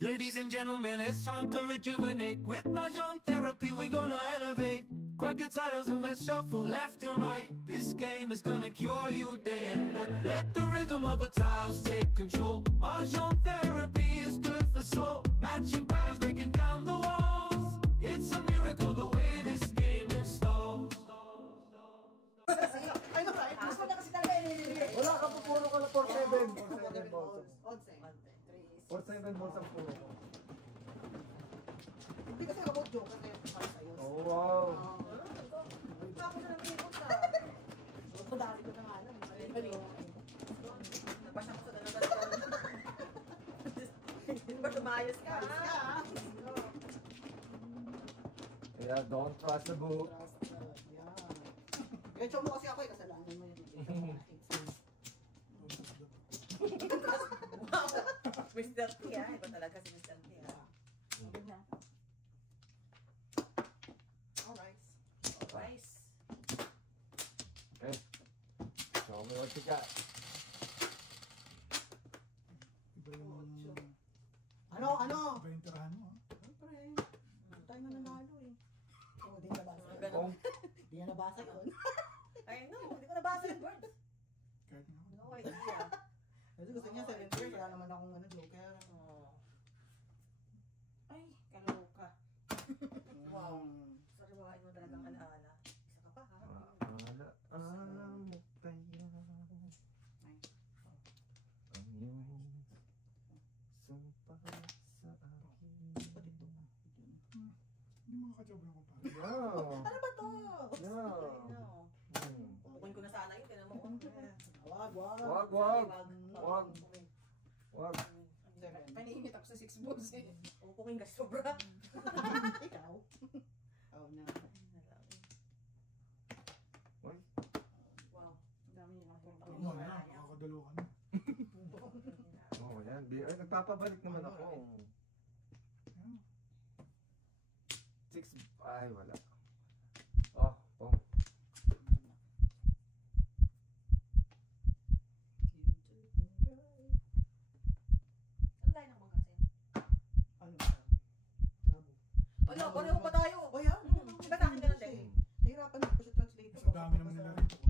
Ladies and gentlemen, it's time to rejuvenate. With Mahjong therapy, we're gonna elevate. Grab your titles and let's shuffle left and right. This game is gonna cure you day and night. Let the rhythm of the tiles take control. Mahjong therapy is good for soul. Matching patterns, breaking down the walls. It's a miracle the way this game installs. Ay, no, right? Gusto na kasi talaga yun. Wala ka po, puro ka na 4-7. 4-7 balls. 4-7 balls ang puro ko. Hindi kasi ako joker na yung para sa'yo. Oh, wow. Ako na lang ikot na. Madali ko na nga lang. Napasya ko sa dalawa. Ba't umayos ka? Kaya don't trust the book. Kaya chow mo kasi ako eh, kasalanan mo yun. Wow! Mr. T ha? Iba talaga si Mr. T ha? Alright. Rice. Okay. Show me what you got. Ano? Iba yung tirahan mo. Siyempre, hindi tayo na nanalo eh. Oo, di nabasa yun. Kung Di na nabasa yun. I know, hindi ko nabasa yung words. Kahit nga ako. No idea. Kasi gusto niya 7 years, wala naman akong joker. Oh. Ay, kaloka. Wow. Sariwain mo talagang alaala. Isa ka pa ha? mo kaya ang iyong sumpa sa akin. Hindi makakajob lang ko pa. Yeah. Ano ba to? Yeah. I know. Pupukin ko na sana yun. Tinan mo. Wag. Wag. Panainit ako sa 6 balls eh. Pupukin ka sobra. Ikaw? Oo na. Uy. Wow. Ang dami nilang puro. Oo na, makakadalo ka na. Oh, yan. Ay, nagpapabalik naman ako. 6. Ay, wala. Oh. Ang layo ng bangkasin. Ano? Wala, pareho pa tayo. O yan? Diba sa akin ganun din? Nahirapan ako sa translator. Mas ang dami naman nila rito.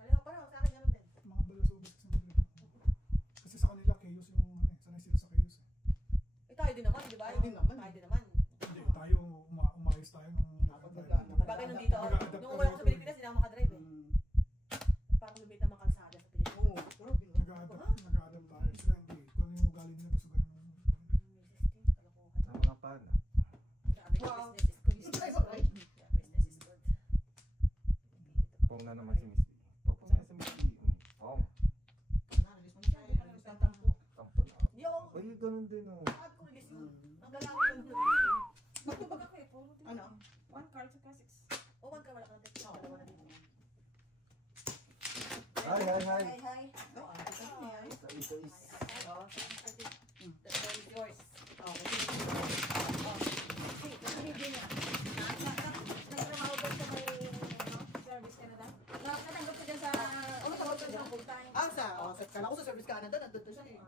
Pareho, sa akin ganun din. Mga balasubas kasi nila. Kasi sa kanila, chaos yung ano eh. Sanay sila sa chaos eh. Eh tayo din naman, di ba? Tayo din naman. Tayo din naman. Hindi, tayo umayos tayo nung Bagay nung dito, nung umuwi ako sa Pilipinas, hindi ako makadrive eh. Parang lumita mga kalsada sa Pilipinas. Oo, pero nag-a-adapt tayo. Sila hindi. Kung ano yung ugali nila, gusto ganun. Ang mga pana. Sabi ko, business is good. Yeah, business is good. Pong na naman si Miss B. Pong na si Miss B. Pong. Tampo na. Yo! Uy, ganun din oh. Bakit ko release yun? Ang galawin ng dumi. Magtubag ako eh. Puro din. Ano? 1 card sa 6. O, 1 card wala kang text. Dalawa na dito. Hi. Hi. Oh, ano yan? Isa. Oh, the phone is yours. Okay. See, sabihin niya. Nagtrabaho ba sa may Service Canada? Natanggap ko dyan sa... Natanggap ko dyan sa full time. Kala ko sa Service Canada, nandun siya eh. Sa is.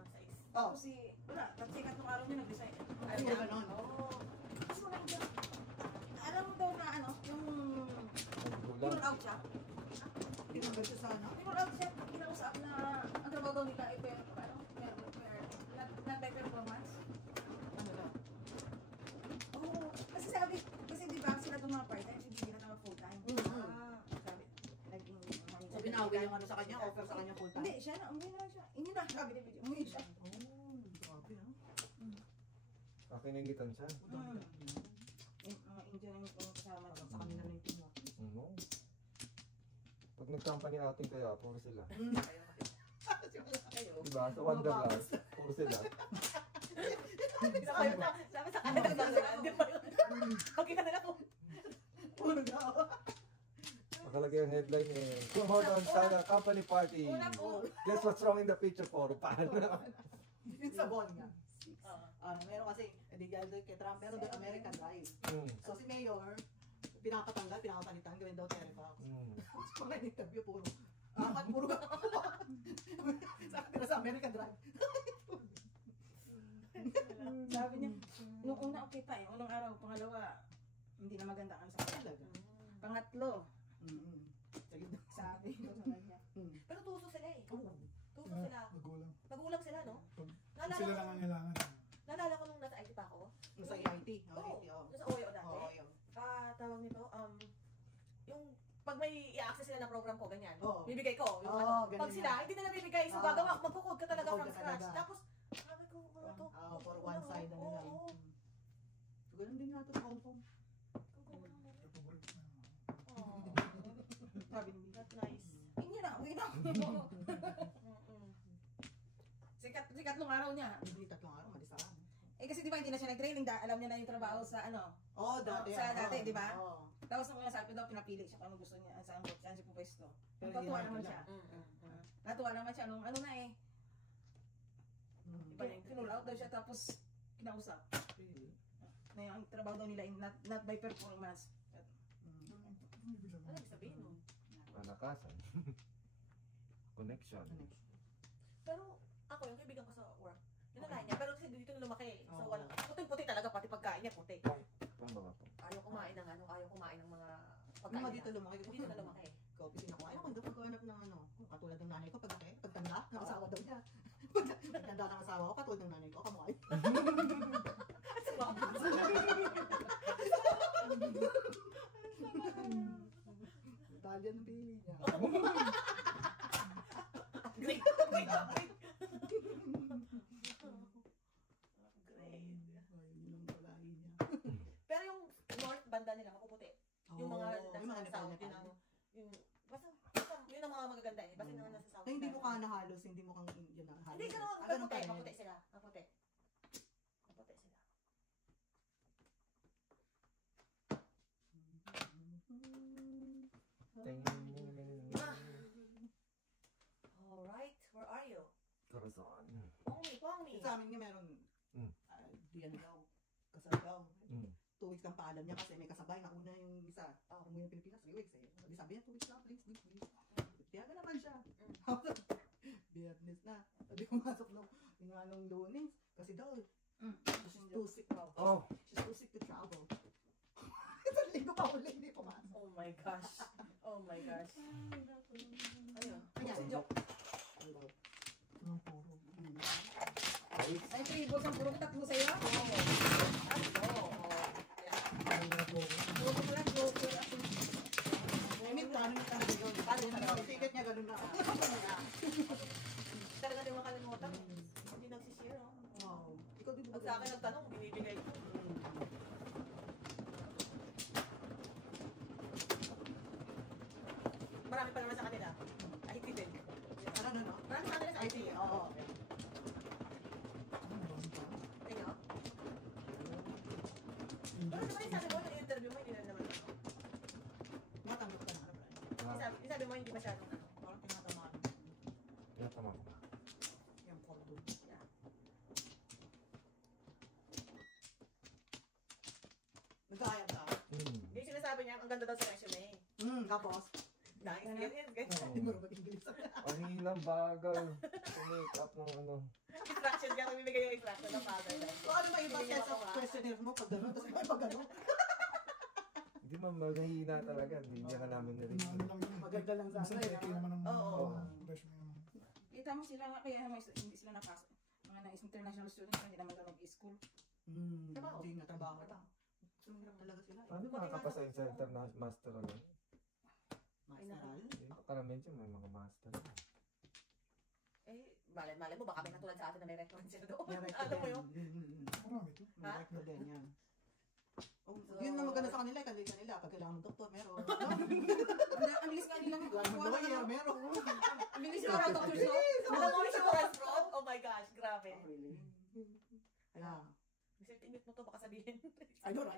Oh. Kasi, wala. Nagsikat nung araw niya, nag-design. Ay, mo ganon. Oo. Kasi wala ko dyan. Alam mo daw na ano, yung... Tinul out siya. Tinanggal siya sana. Tinul out siya. Kinausap na ang trabaho daw nila ay not by performance. Ano daw? Oo. Kasi sabi, kasi di ba sila itong mga part-time, hindi nila naman full-time. Sabi, naging... So, binawi yung ano sa kanya, offer sa kanya full time? Hindi, siya na, umuwi na lang siya. Hindi na, sabi ni video, umuwi siya. Grabe ha. Pakinigitan siya. Mga Indian yung kasama Sa kanila na yung team mo. No. Pag nag-company outing kaya, puro sila. Kayo. Diba? Sa Wanderlust, puro sila. Sabi sa kanila, hindi pa yun. Pagkita nila ko. Puro daw. Nakalagay yung headline eh. Hold on, sana company party. Una po. Guess what's wrong in the picture photo? Paano? Yung sa ball nga. Meron kasi, hindi dahil doon kay Trump, meron doon American Drive. So si Mayor, pinapatanggal, pinapalitan, gawin daw Telefox. So mga interview, puro Apat, puro ka. Sa American Drive. Sabi niya, nung una okay pa eh, unang araw, pangalawa, hindi na maganda kami sa kanya. Talaga. Pangatlo, Sige. sabi ko sa kanya. Pero tuso sila eh. Oo. Tuso sila. Magulang. Magulang sila, no? Pag sila lang ang kailangan. Naalala ko nung nasa IT pa ako. Nasa IT. Oo. IT, oo. Nasa OYO dati. Oo, yun. Tawag nito, yung pag may i-access sila na program ko, ganyan. Oo. Bibigay ko. Yung Oo, ganun pag sila, yan. hindi na nabibigay. So, Oo. gagawa, magkukod ka talaga Magkukod from ka scratch. talaga. Tapos, sabi ko, mga to. For one side, ano lang. Oo. So, ganun din nga ito sa Hong Kong. Sabi ni not nice. Hindi na, uwi na. Sikatlong araw niya. Hindi 3 araw, malisaan. Eh kasi di ba hindi na siya nag-training, alam niya na yung trabaho sa ano. Oo, dati. Sa dati, di ba? Oo. Tapos nung sabi daw, pinapili siya kung ano gusto niya, saan siya pupwesto. Pero Natuwa hindi naman naman siya. Natuwa naman siya nung ano na eh. Iba na yung kinul out daw siya tapos kinausap. Na yung trabaho daw nila not by performance. Ano ibig sabihin nun? Malakasan. Connection. Pero, ako, yung kaibigan ko sa work, Tinalahin niya, pero kasi dito na lumaki. So, wala. Puting-puti talaga, pati pagkain niya, puti. Tama ba po? Ayaw kumain ng ano, ayaw kumain ng mga Yung pagkain mga niya. dito lumaki. Dito na lumaki. Kapisin ako. Ayaw ko daw pagkahanap ng ano. Katulad ng nanay ko, pagtanda, ng asawa daw niya. Pagtanda ng asawa ko, katulad ng nanay ko, kamuhay. Italian ang pili niya. Great. Great. Yun ang palahi niya. Pero yung north banda nila, mapuputi. Yung mga yung mga nasa south, Nepal. yun ang, yung, basta, yun ang mga magaganda eh. Basta yung nasa south. Na hindi mo ka nahalos, hindi mo kang yun ang halos. Hindi, ganun, Ganun maputi, pa rin. maputi sila. Maputi. Maputi sila. Alright, where are you? Corazon. Pongmi. Sa amin nga meron, Mm. di ano daw, kasal daw. Mm. 2 weeks ang paalam niya kasi may kasabay na una yung isa. Umuwi ng Pilipinas, 3 weeks eh. Di sabi niya, 2 weeks lang, please. Tiyaga naman siya. Biyernes na. Sabi ko masok nung Lunes. Kasi daw, she's too sick daw. Oh! She's too sick to travel. Isang linggo pa uli, hindi pumasok. Oh my gosh. Oh my gosh. Ayun. Kanya, Si Joke. Ay, tribos ang puro tatlo sa'yo? Puro ko lang, joker. I mean, plano niya talaga yun. Plano niya, yung ticket niya ganun na. Talaga din makalimutan. Hindi nagsishare, oh. Wow. Ikaw din Pag sa akin nagtanong, binibigay ko. Marami pa naman sa kanila. IT din. Ano? Marami sa kanila sa IT. Oo. Tingnan. Pero naman yung sabi mo, yung interview mo, hindi na naman. Matanggap ka na. Yung sabi mo, hindi masyadong ano. Parang tinatamaan. Tama ko. Yung call doon. Yeah. Nag-aayat ka. Yung sinasabi niya, ang ganda daw sa resume. Tapos, Na-experience, ganyan. hindi mo rin mag-English. Ang hilang bagal. Make up ng ano. Instruction ka, magbibigay yung instruction ng father. So ano ba iba set of questionnaires mo pag gano'n? Tapos may pag gano'n? Hindi man mahina talaga. Hindi niya ka namin narinig. Ano lang yun. Maganda lang sana. Minsan peke naman ang Oo. resume naman. Kita mo sila nga, kaya hindi sila napasok. Mga international students, hindi naman daw nag-school. Hindi nga trabaho na. Sumira talaga sila. Paano makakapasa yung sa international master ano? Masteral? Karamihan siya may mga master. Eh, malay mo, baka may natulad sa atin na may record sila doon. May record Ano mo din. yun? Marami ito. May record din yan. Oh, yun na maganda sa kanila, kasi kanila, pag kailangan ng doktor, meron. Ang bilis nga nila Kailangan ng lawyer, meron. Ang bilis nga ng doctor so. Alam mo, insurance fraud? Oh my gosh, grabe. Really? Yeah. Isimit mo to, baka sabihin. I don't know.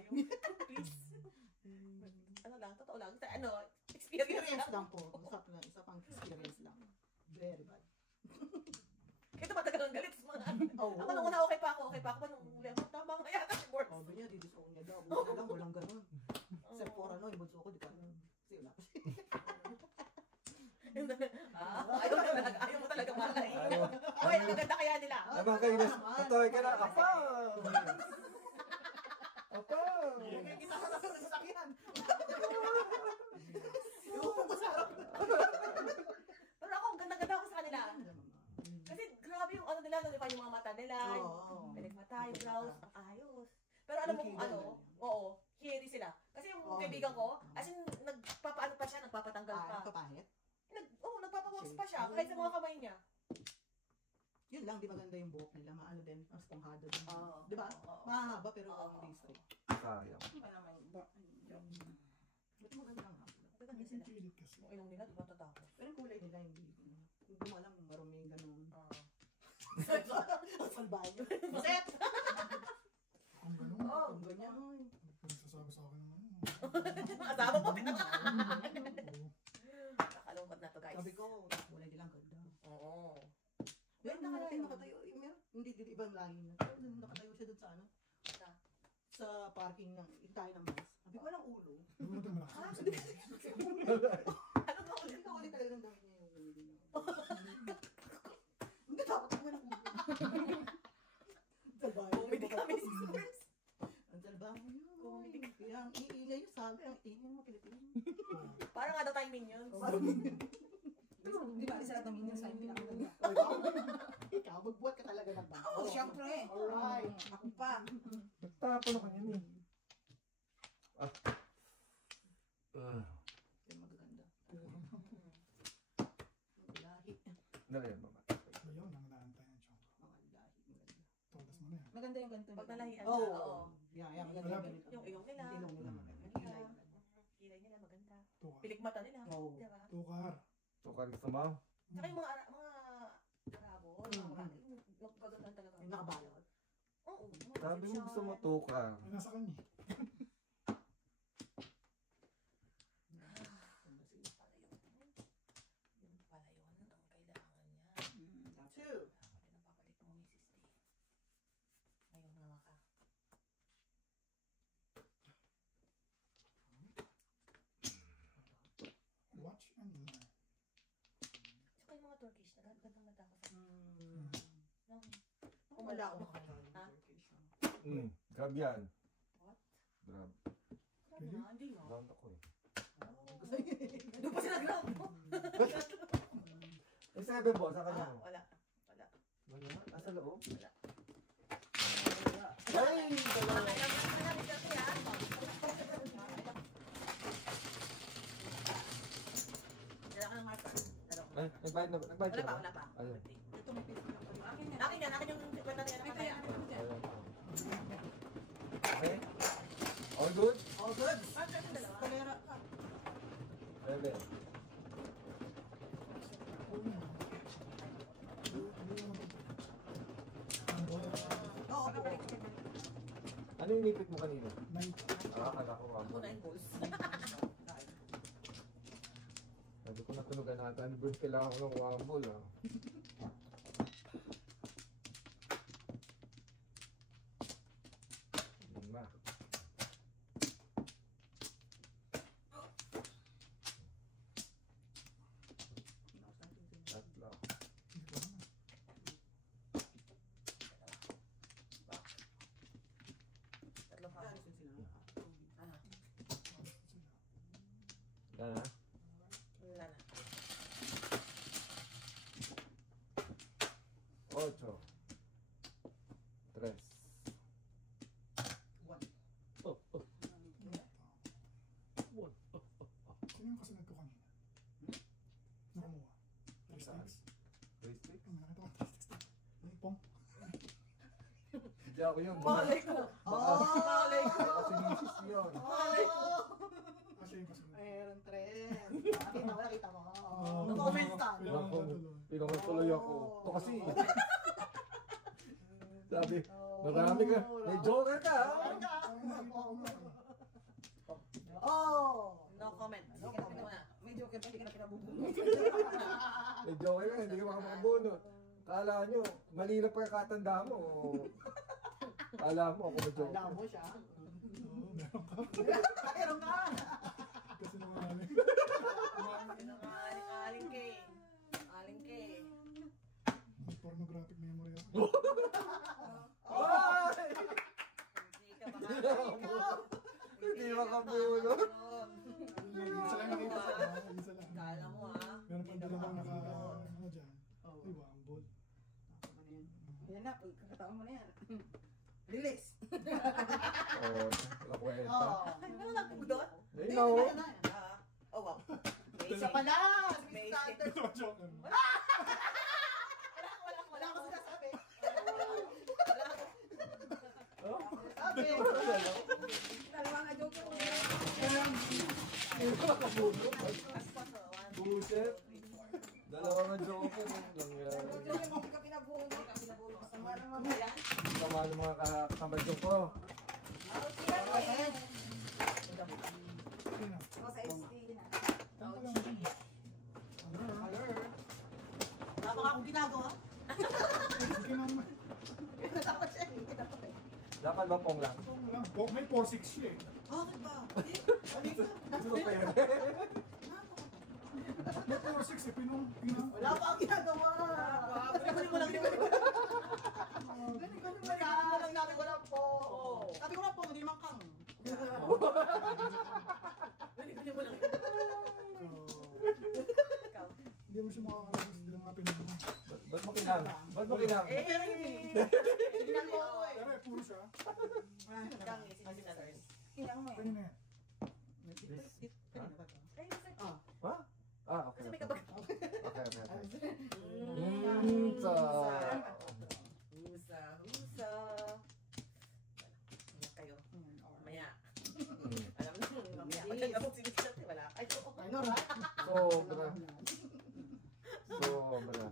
Please. Ano lang, totoo lang. Ano, experience Experience lang. lang po. Isa pang experience lang. Very bad. Ito matagal ang galit sa mga ano. Oh, Ako nung una, okay pa ako. Nung uli ako, tama nga yata si Morse. Sabi niya, didisown niya daw. Buti na lang, walang ganun. Except for ano, yung bunso ko, di pa. Kasi wala pa siya. Ayaw mo talaga malay. Okay, ang ganda kaya nila. Naman kayo na, patoy ka na, apa! Apa! Yung gitara na sa sasakyan. Yung upo ko sa harap. Pero ako, ang ganda-ganda ako sa kanila. Kasi grabe yung ano nila, di ba yung mga mata nila, yung pinagmata, yung blouse, ang ayos. Pero alam mo kung ano, oo, hiri sila. Kasi yung kaibigan ko, as in, nagpapaano pa siya, nagpapatanggal pa. Nagpapahit? Nagpapawax pa siya, kahit sa mga kamay niya. Yun lang, di maganda yung buhok nila. Maano din, ang sponghado din. Oo. Di ba? Mahaba pero hindi straight. Sayang. Ba't maganda nga? Maganda sila. Kilit kasi. Yung ilong nila, di ba tatapos? Pero yung kulay nila hindi. Hindi mo alam, maruming ganun. Ang salbahan nyo. Set! Kung ganun, Ang ganyan. nagsasabi sa akin ng ano. Asawa mo, Oo. nakakalungkot na to, guys. Sabi ko, kulay nilang ganda. Oo. Meron na natin nakatayo. Hindi din ibang lahi na. Pero nakatayo siya dun sa ano? Sa parking ng tayo ng bus. Sabi ko, walang ulo. Hindi natin malakas. Ano ba Hindi ka ulit talaga ng damit niya yung ulo niya. Hindi dapat naman ang ulo. Salbahan. Bumili kami si Spurs. Ang salbahan yun. Kaya ang iingay yung sabi, ang iingay mo Pilipino. Parang ano timing yun. Di ba, isa lang namin yung sign pinakaganda. Ikaw, magbuhat ka talaga ng bangko. Oo, syempre. Alright. Ako pa. Nagtapon ako yun eh. Yung magaganda. Lahi. Dali yan, mama. Ayun, ang naantay ng chong. Mga lahi. Maganda. Todas mo na yan. Maganda yung ganito. Pag nalahian Oo. na, oo. Yeah, maganda yung ganito. Yung ilong nila. Yung ilong nila maganda. Kilay. Kilay maganda. Kilay nila maganda. Tukar. Pilikmata nila. Oo. Di ba? Tukar. Tukar gusto mo? Tsaka yung mga Arabo, mga Marami, nagkagandang talaga. Yung nakabalot. Oo. Sabi mo gusto mo tukar. Ay, nasa kanya. Yung pala yun, ang kailangan niya. Two. Pati napapalit mo, Mrs. D. Ngayon nga ka. Watch and learn. Tsaka yung mga Turkish, nagandang mata ko sa Mm. Kung Wala ako akong makakala. Hmm, grab yan. What? Grab. Hindi nga. Round ako eh. Doon pa sila grab. Eh, 7 boss, sa kanya. Wala. Wala na? Nasa loob? Wala. Ay! Dalawa. Dala ka ng marker. Dalawa. Ay, nagbayad na ba? Nagbayad ka ba? Wala pa. Ayun. Ito may piso na pala. Akin yan. Akin yan, akin yung 50 na yan. Ito yan. Ayun. Okay? All good? All good. Marker yung dalawa. Kalera. 7. Oo, Pagkabalik. Ano yung nipit mo kanina? Night. Akala ko Ako wag. na yung balls. Sabi ko natunugan natin. Ano ba kailangan ko ng wambol ah? Lima. Tatlo. Tatlo pa. Yan ha? Wala na. 8. 3. Sino yung kasunod ko kanina? Nakumuha. Saan? Sticks. Joystick? Nakita ko 3 sticks. Pong. Hindi ako yun. Malay ko. Malay ko. Kasi misis yun. Malay ko. Siya yung kasunod. Meron tres. Nakita mo. Oo. Comment time. Pinangat tuloy ako. Ito kasi. Sabi, marami ka. May joker ka. Oh! No comment. No Sige, comment. muna. May joker pa, hindi ka na pinabubunod. May joker ka. Hindi ka makabunot. Kala nyo, mali na pa yung katanda mo. Kala mo ako may joker. Alam mo siya. Oo, meron ka. Meron ka! Kasi naman Aling K. Aling K. Porno photographic memory ako. Ay! Hindi ka makakabulot. Hindi makabulot. Isa lang nakita sa isa lang. Kala mo ha. Meron pa dalawang naka, ano dyan. Oo. Ay, wambol. Yan na, kakataon mo na yan. Release. Oo, wala kwenta. Oo. Ay, mo nagpugdot? Ay, no. Oh, wow. Isa pala! Amazing. Standard. Ito, joke. Wala akong sinasabi. Oh? Sabi. Dalawa nga joke ko. Hindi makabulot. Buset. Dalawa na joke. Nangyari. Joke mo, hindi ka pinabulot. Sama naman mo yan. Sama ng mga kabadyong ko. O sa ST. Alert. Tama ka akong ginagawa. Sige naman. Dapat siya. Dapat ba pong lang? May 4-6 siya eh. Bakit ba? Gusto pa yun. May 4-6 eh. Pinong. Wala pa ang ginagawa. Galing mo lang din. Kaya lang namin wala po. Sabi ko na po, hindi naman kang. Hindi mo siya makakalabas. Hindi lang nga pinong. Ba't mo kinang? Ba't mo kinang? Tingnan mo ako eh. Pero puro siya. Kailangan mo Pwede yan. na yan. Ha? Ah, okay. Kasi may Okay, kabag. okay. Husa. Sa... Husa. Ayan kayo. Mamaya. Alam mo, mamaya. Pagkagabog sinisat, wala kayo. Ano, right? Sobra. Sobra.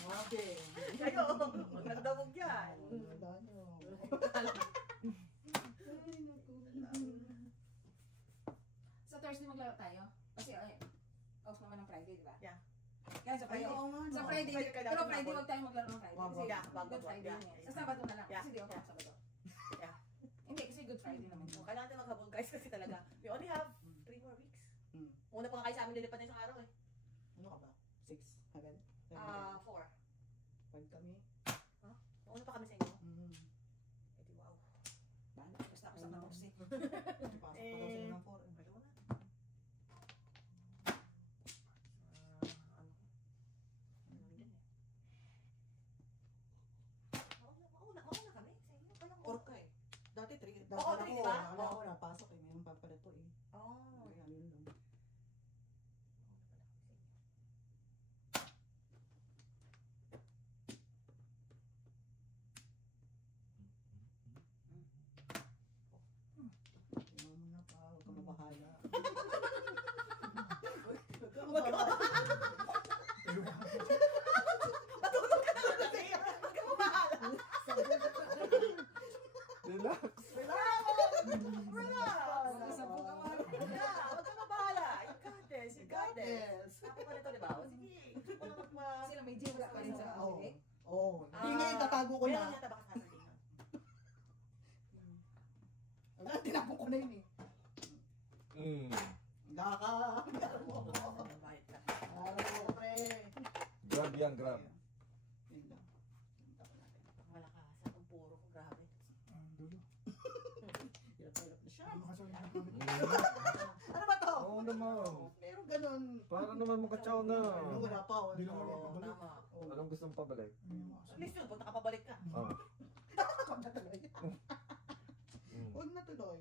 Grabe. Kayo, magdabog yan. Sa Thursday maglaro tayo. Kasi off naman ng Friday, di ba? Yeah. Kaya sa Friday. Sa Friday, Friday kailangan pero natin Friday mabot. wag tayo maglaro ng Friday. Kasi Yeah, Good Friday yeah. yun eh. Sa Sabado na lang. Yeah. Kasi di ako sa Sabado. Yeah. Hindi, kasi Good Friday naman So, yun. kailangan natin maghabol guys kasi talaga. We only have 3 more weeks. Una pa nga kayo sa amin lilipat na isang araw eh. Ano ka ba? 6? Agad? 4. 5 kami? Una pa kami sa inyo. Eh di wow. Basta ako sa Tapos eh. Pasok pa daw sila ng 4. Kayo na. Mauna kami sa inyo. Walang 4 ka eh. Dati 3. Oo, 3, di ba? Wala ako napasok eh. Mayroon pa pala to eh. Oh. Kaya yun lang. Tingnan mo na pa. Huwag ka mabahala. Huwag ka mabahala. Matulog ka na kasi. Huwag ka mabahala. Relax. Relax. Isa po ka man. Yeah, huwag ka mabahala. You got this. You got this. Yes. Ako pa nito, di ba? O, sige. Wala ka pa. Sila may gym wala pa rin sa Oo. holiday. Oo. Hindi ngayon tatago ko Meron na. yata baka Saturday na. Wala, tinapon ko na yun eh. Gaka. Bayad ka. Araw, pre. Grab yan, grab. Yun lang. Punta ko natin. Malakas. Ang puro ko. Grabe. Dulo. Hirap-hirap na siya. Ano kasi Ano ba to? Oo naman. Meron ganun. Para naman makatsaw na. Ano, wala pa. Hindi lang wala Oo. pa. Tama. Anong gusto mong pabalik? At least yun, pag nakapabalik ka. Oh. Huwag na tuloy. Huwag na tuloy.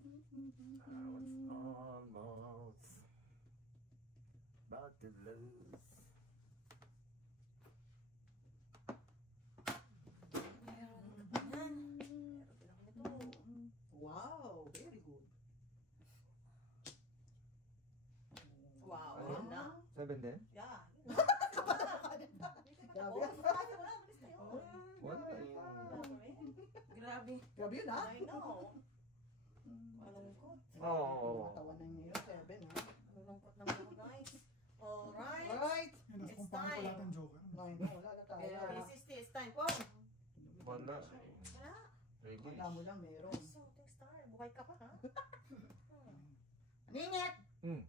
Kikinig ka. Almost about to lose. Wow, very good. Wow. Ano? Ayun na. 7 din? Yeah. Grabe. Wala Grabe. Grabe yun ha? I know. Malungkot. Oo. Katawan na ngayon, 7 ha? Malungkot ng mga guys. Alright. Alright. Yun, nasa It's kung paano time. pala ng joker. Nine, wala na tayo. This is this time po. Wala. Wala. Maybe. Wala mo lang meron. So, star. Buhay ka pa ha? Ningit! Hmm.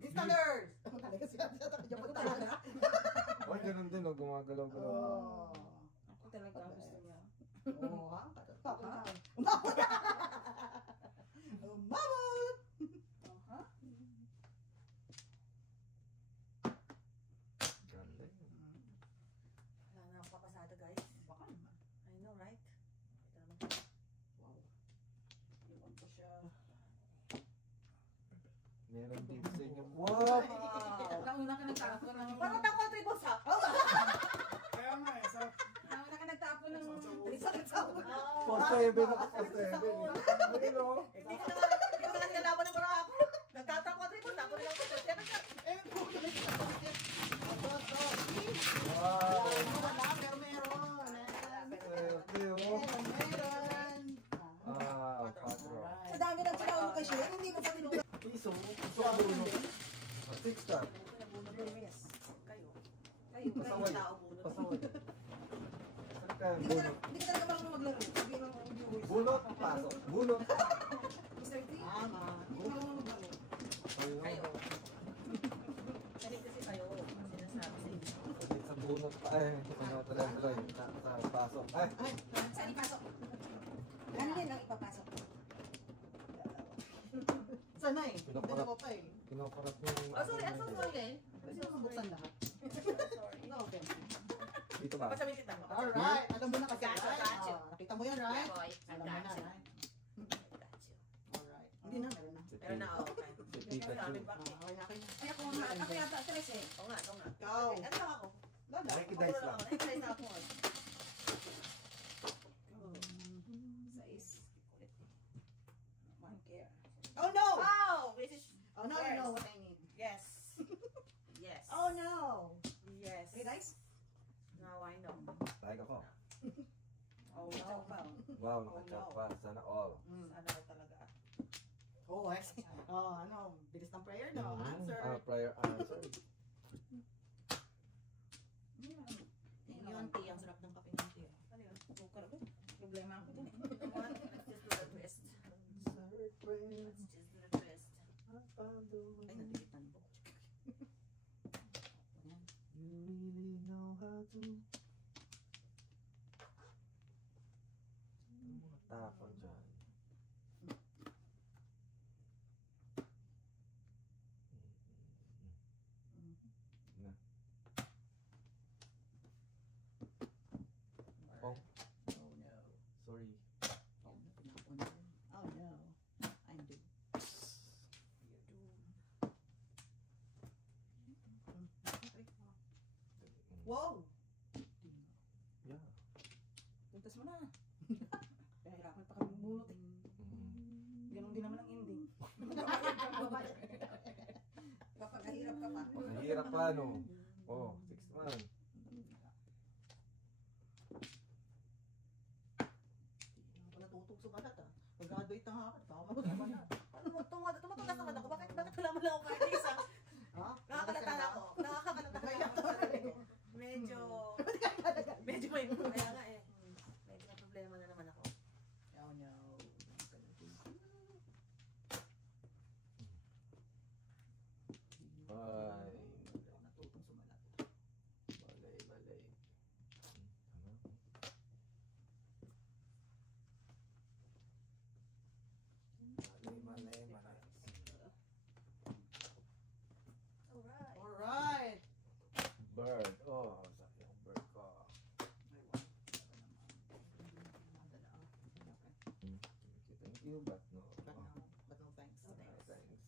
Installers! Talaga siya Japan talaga. Ay, ganun din, oh, gumagalaw-galaw. Oh. Ako talaga gusto niya. Oo, ha? Umabot! Umabot! Aha. Galing. Wala na akong papasada, guys. Baka naman. I know, right? Wow. Iwan ko siya. Meron dito sa inyo. Wow! Nauna ka nagtapon ng... Parang tako ang tribos, ha? Kaya nga eh, sa Nauna ka nagtapon ng... Sakit sa ulo. For 7 ako, for 7. Ayun, oh. Hindi ko na kasi nalaban ng bara ako. Nagtatako ang tribos, tapos nilang ko. Kaya nagka... Eh, puto na siya. Wow! Wala, pero meron. Pero, Meron. ah, 4. Sa dami ng sinaulo kasi, hindi mo pa tinulog. Piso, piso ang buno. 6 star. Kayo. Kayo, Pasaway. tao bunot. Pasaway. Saan ka ang bunot? Hindi ka talaga marunong maglaro. Sabi mo viewers. Bunot, pasok. Bunot. Mr. T, Tama. hindi ka marunong maglaro. Ayun. Kayo. Kasi kayo, sinasabi sa inyo. Sa bunot pa. Ay, ano tuloy. Sa pasok. Ay, Saan ipasok? Ano din ang ipapasok? Sana eh. Dalawa pa eh. kinokorap yung... Oh, sorry, I'm so sorry. Pwede mo buksan lahat. Sorry. No offense. Dito ba? Papasabihin kita. Alright. Alam mo na kasi. Gotcha, right? gotcha. Nakita mo yan, right? Boy, Alam mo na, gotcha. right? Gotcha. Alright. Hindi na, meron na. Pero na, okay. Si Pikachu. Okay na kayo. Ay, ako yata, Tres eh. Oo nga, oo nga. Ikaw. Ano lang ako? Lala. Recognize lang. Recognize na ako. Sais. One care. Oh no! Wow! This is... Oh no, you know what I need. Yes. Yes. Oh no! Yes. Okay, guys? Now I know. Like ako. Oh, no. Wow, nakachak pa. Sana all. Sana ko talaga. Oh, oh, ano, bilis ng prayer, no? Answer. Prior answer. Yun, tea. Ang sarap ng kape ng tea. Ano yun? Bukal ako. Problema ako dun eh. Let's just do the twist. Let's just do the twist. Ay, natikitan po. You really know how to. Ang mga tapon dyan. Na. Oh, Oh no. sorry. Oh no, pinapon na. Oh no. I'm due. Wow! Yeah. Puntas mo na. Hirapan pa kami bumulot eh. Ganun din naman ang ending. Kapag nahirap ka pa. Mahirap pa, no? Oh, 6 man. Hindi ako natutog sa balat ah. Mag-graduate na nga ako. Tama mo naman na. Tumutugas naman ako. Bakit wala mo lang ako kahit isa? Ha? Nakakalata na ako. Nakakalata na ako sa sarili ko. Medyo may kaya nga eh. Medyo may problema na naman ako. Oh no. Ay, Natutong sumalat. malay, malay. Malay, malay, malay. Alright. Alright. Bird. Oh, sabi yung bird ko. Thank you, but no. But no thanks. Thanks.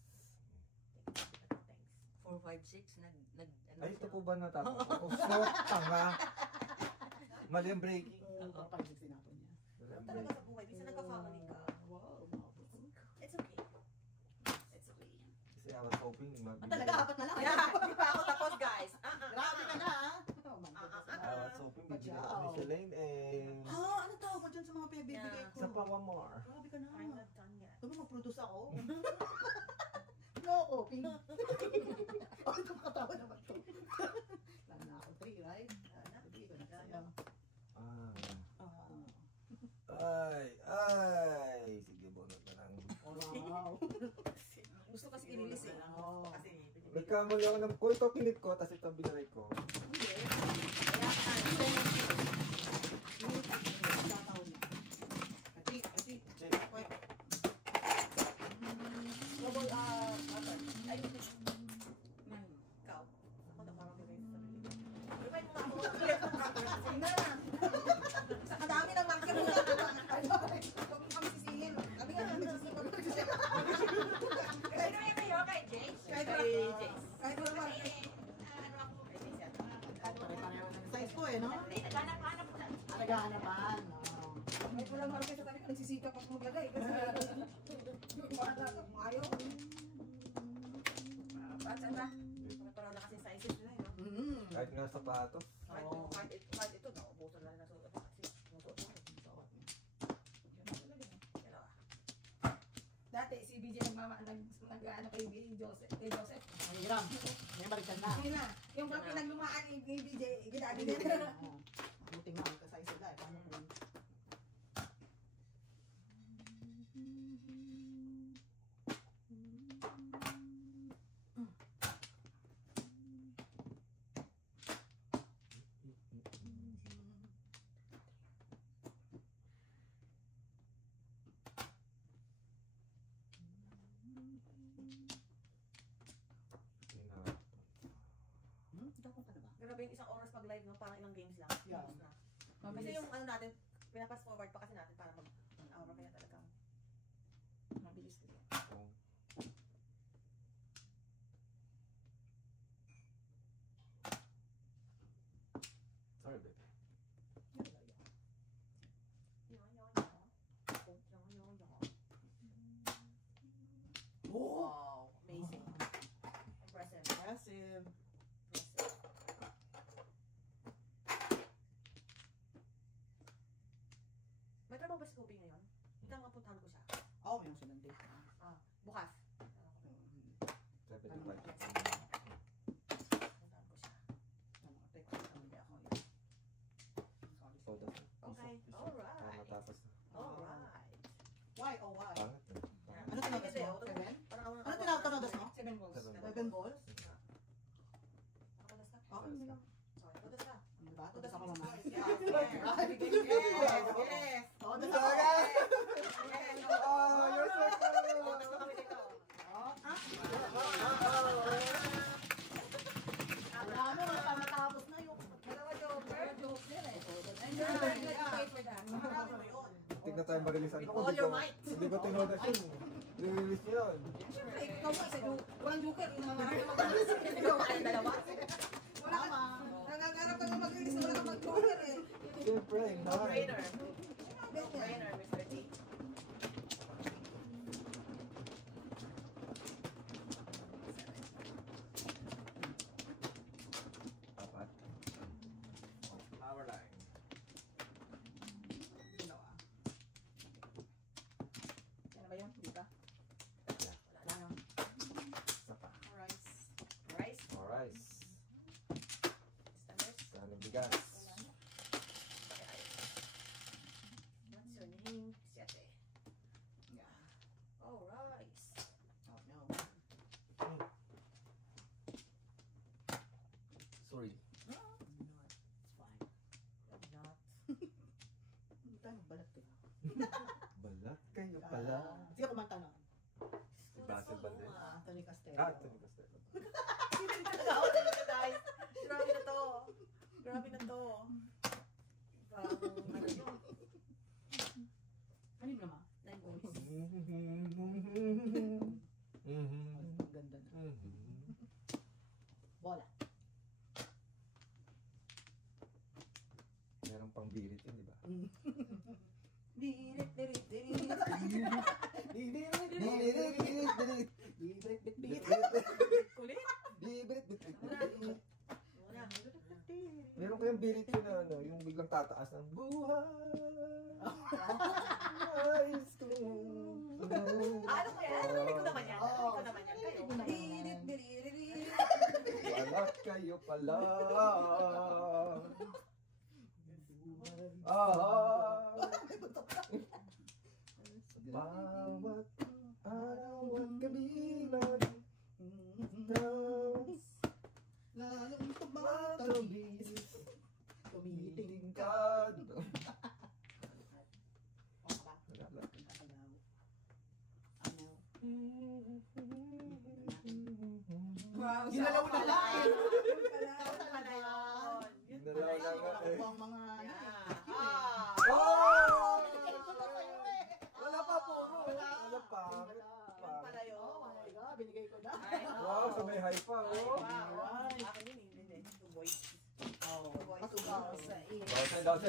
4, 5, 6, Ay, ito po ba natapos? Oh, snot, tanga. Mali ang breaking. Baka 5-6 tinapon niya. Mali ang Talaga sa breaking. buhay, bisa nagka-family ka. Wow. It's okay. It's okay. Kasi I was hoping Talaga, apat na lang. Yeah, di pa ako tapos guys. Grabe ka na ah. Oh my I was hoping bibigyan ako ni Shalane eh. Ha? Ano tawag mo dyan sa mga pinagbibigay ko? Sa Pawamar. Grabe ka na. I'm not done yet. Sabi mag-produce ako. No, coping. Oh, ito makatawa naman to. Lalo na ako 3, right? Sige, ko na sa'yo. Ay. Ay. Sige, bunot na lang. Wow. nagkamali ako ng, kung ito kinit ko, tapos ito binalik ko. Hindi. Kaya ka Double, pattern. Ay, ikaw. Ako na parang bibay sa sarili. Bibay mo ako. Sige na. Sa kadami ng marker mo. Huwag mo kami sisihin. Sabi nga, nagsisipag ko siya. Kaya naman kayo kay Jace. Kahit Kay wala- Jace. kahit wala marker. Ano ako? Kay Jace yan. Pare-pareho ng size ko eh, no? Hindi, naghanap-hanap ko na. Naghahanapaan. Kahit walang marker sa tabi, nagsisikap ako maglagay. Kasi ayaw. Pasan ba? Parang na kasi sizes nila yun. Mm. Kahit nga sapatos. Kahit ito, naubusan na rin ang suot kasi suot mo. Yan o. Dati si BJ nag-ano kay Joseph. Kay Joseph. Ay, Ram. Ngayon baliktad na. Ayun na. Yung pinaglumaan ni BJ, ginagi niya. Oo. Buti nga, magka-size sila eh. Paano kung... Dapat ano ba? Grabe yung isang oras pag live, no? Parang ilang games lang. Yeah. Tapos na. Kasi yung ano natin, pinapass forward pa kasi natin para mag an hour kaya talagang. Mabilis ko. Oo. Sorry, babe. Wow, amazing. Impressive. Impressive. May trabaho ba si Kobe ngayon? Ito ang mapuntahan ko siya. Oo, may silang date. Bukas. 75. Puntahan ko siya. So, that's Okay, alright. matapos na. Alright. Why? Oh, why? Pangit eh. Ano tinatas mo? Seven? Parang Ano tinatas mo? 7 balls. Seven balls? Nakapalas ka? Okay, hindi lang. Okay, tutas ka. Ano ba? Tutas ako mama. Yes. Yes. Tutas Tutas ako. ako. Yes. Oh, you're so cool! Tutas na kami dito. Alam mo, matapos na yung... Dalawa joker. Tignan tayo marilisan With ako. all your might. Hindi ko tinodas yun. Release niyo yun. Siyempre, ikaw mo, isa walang joker. Yung mga Ay, dalawa. wala ka. Nangangarap ka nga mag-release, wala ka mag-joker eh. Siyempre, No nine. brainer. No brainer, Mr. T. Apat. Power line. Ano ba yun? Di ba? Wala na. Isa pa. Rice. Rice. Alright. Standards. Saan ang bigas? What's your name? Siete. Oh, rice. Oh, no. Sorry. It's fine. Not. Hindi tayo magbalat eh. Balat kayo pala. Sige, kumanta na. Si Basil Valdez. Anthony Castelo. Ah, ito ni Castelo. Ako talaga, guys. Grabe na to. Grabe na to. Parang, ano yun? Ano yung naman? 9 points. Ang ganda na. Bola. Merong pang birit yun, di ba? Birit, birit, birit. Kulit. Wala. Meron kayong birit yun na ano, yung biglang tataas ng buhay. Ayos ko. Ano ko yan? Narinig ko naman yan. Narinig ko naman yan. Kayo. Birit, birit, birit. Balat kayo pala. Ah. Sa bawat araw at gabi lagi Lalong tumatamis. Tumitingkad. Ginalaw na lang. Tama na yun. Yun Ginalaw pala na nga yun. eh. Ang mga Yeah. Oh! eh. Wala pa po. Wala pa. Yun pala yun. Oh my God, binigay ko na. Ay, oo. Wow, so may high pa. Ay, Oh. wow. Akin yun, hindi. Two boys. Oh, Boys. matugaw sa iyo.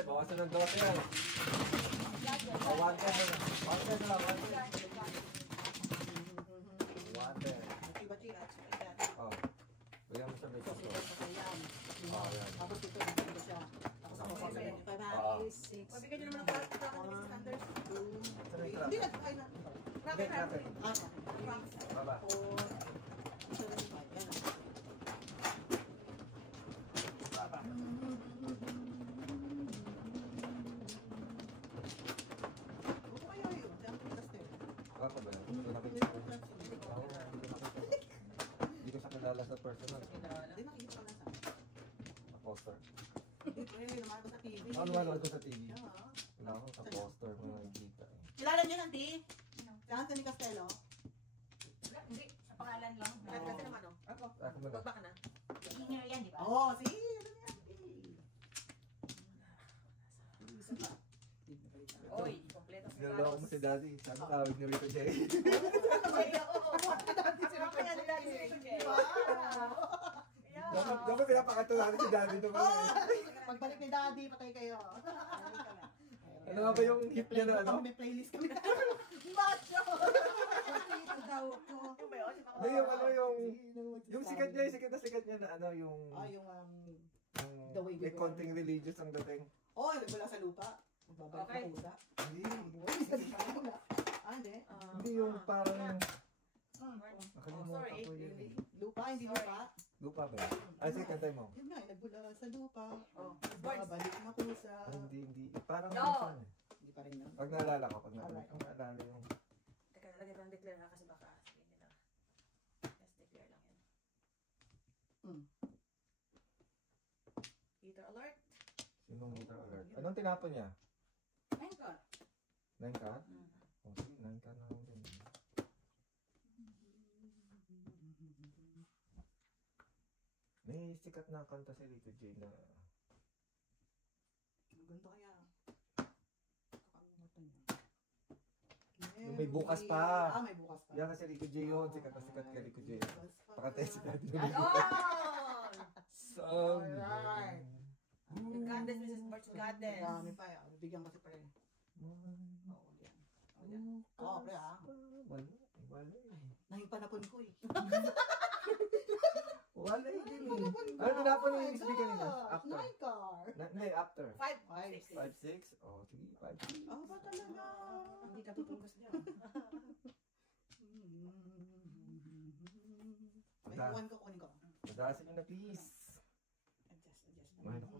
Bawasan ng 12 yan. Oh, 110 na. 110 na lang. 110. 110. Bachi-bachi. Oh. Bigyan mo sa may Kasi kaso. ito yan. Oh, yan. Tapos ito, ito siya. Tapos ako sa 5, 6, Mabigyan nyo naman ng crack na Mr. Sanders. Hindi na, ay na. Crack and Crack. crack. Baba. 4, 7, 5. Yan. Baba. Huwag kayo yun. Diyan ko kasi. Baba ba yan? Malapit Hindi sa ko class yun. Oo, hindi ko siya kilala sa personal. Hindi makikita ka lang sa akin. Sa poster. Hindi, naman ko sa TV. Ano manood ko sa TV? Yeah. Wala akong sa poster mo nakikita. Kilala niyo ng T? Si Anthony Castello? Hindi, sa pangalan lang. Kasi naman, oh. Ako. Ako mo na. Bagbak na. Senior yan, di ba? Oo, si ano yan? Isa pa. Oy, kompleto sa Niloloko mo si Daddy. Sabi tawag ni Rico J. Kaya nila si Rico J. Dapat pinapakato natin si Daddy ito ba? Pagbalik ni Daddy, patay kayo. Ano nga ba yung hit niya na ano? May playlist kami. Macho! Ito daw ko. Yung ba yun? Si Papa Hindi, yung ano yung... Yung Yung sikat niya, yung sikat niya na ano yung... yung yung The Way We may Were. konting religious ang dating. oh, wala sa lupa. Magbabalik Okay. na pusa. Hindi. Hindi. Hindi yung parang... Oh, Nakalimutan sorry. ko yun eh. Lupa, hindi Sorry. lupa. Lupa ba yun? Ay, sige, kantay mo. Yun nga, nagbula sa lupa. Oh, Babalik na pusa. Hindi. Parang No. minsan eh. Hindi pa rin yun. Pag naalala ko, pag Alright. naalala yung... Teka, nalagyan ko ng declare na kasi baka sabihin nila. Yes, declare lang yan. Hmm. Heater alert. Sinong meter alert? Anong tinapon niya? Ayun ka. 9 ka? Mm. Oh, sige, 9 ka na lang din. May sikat na kanta si Rico J na... Ganito kaya. Kakalimutan niya. Yung may bukas pa. Ah, may bukas pa. Yan kasi Rico J yun. Sikat na sikat ka Rico J. Bukas pa. Pakatay si Daddy. Ganon! Alright. You got this, Mrs. March, you got this. Marami pa yan. Bigyan ko si Pre. Oo, yan. Oo, Pre ha. Wala eh. Nahing panapon ko eh. Wala eh. Panapon ko. Ano tinapon yung XP kanina? After. Night car. Hindi, after. 5, 5-6? 6. Oh, sige, 5-6. Ah, ba talaga? Hindi ka tutunggas dyan. May iwan ko, kunin ko. Madasin nyo na please. Adjust. Mahal ako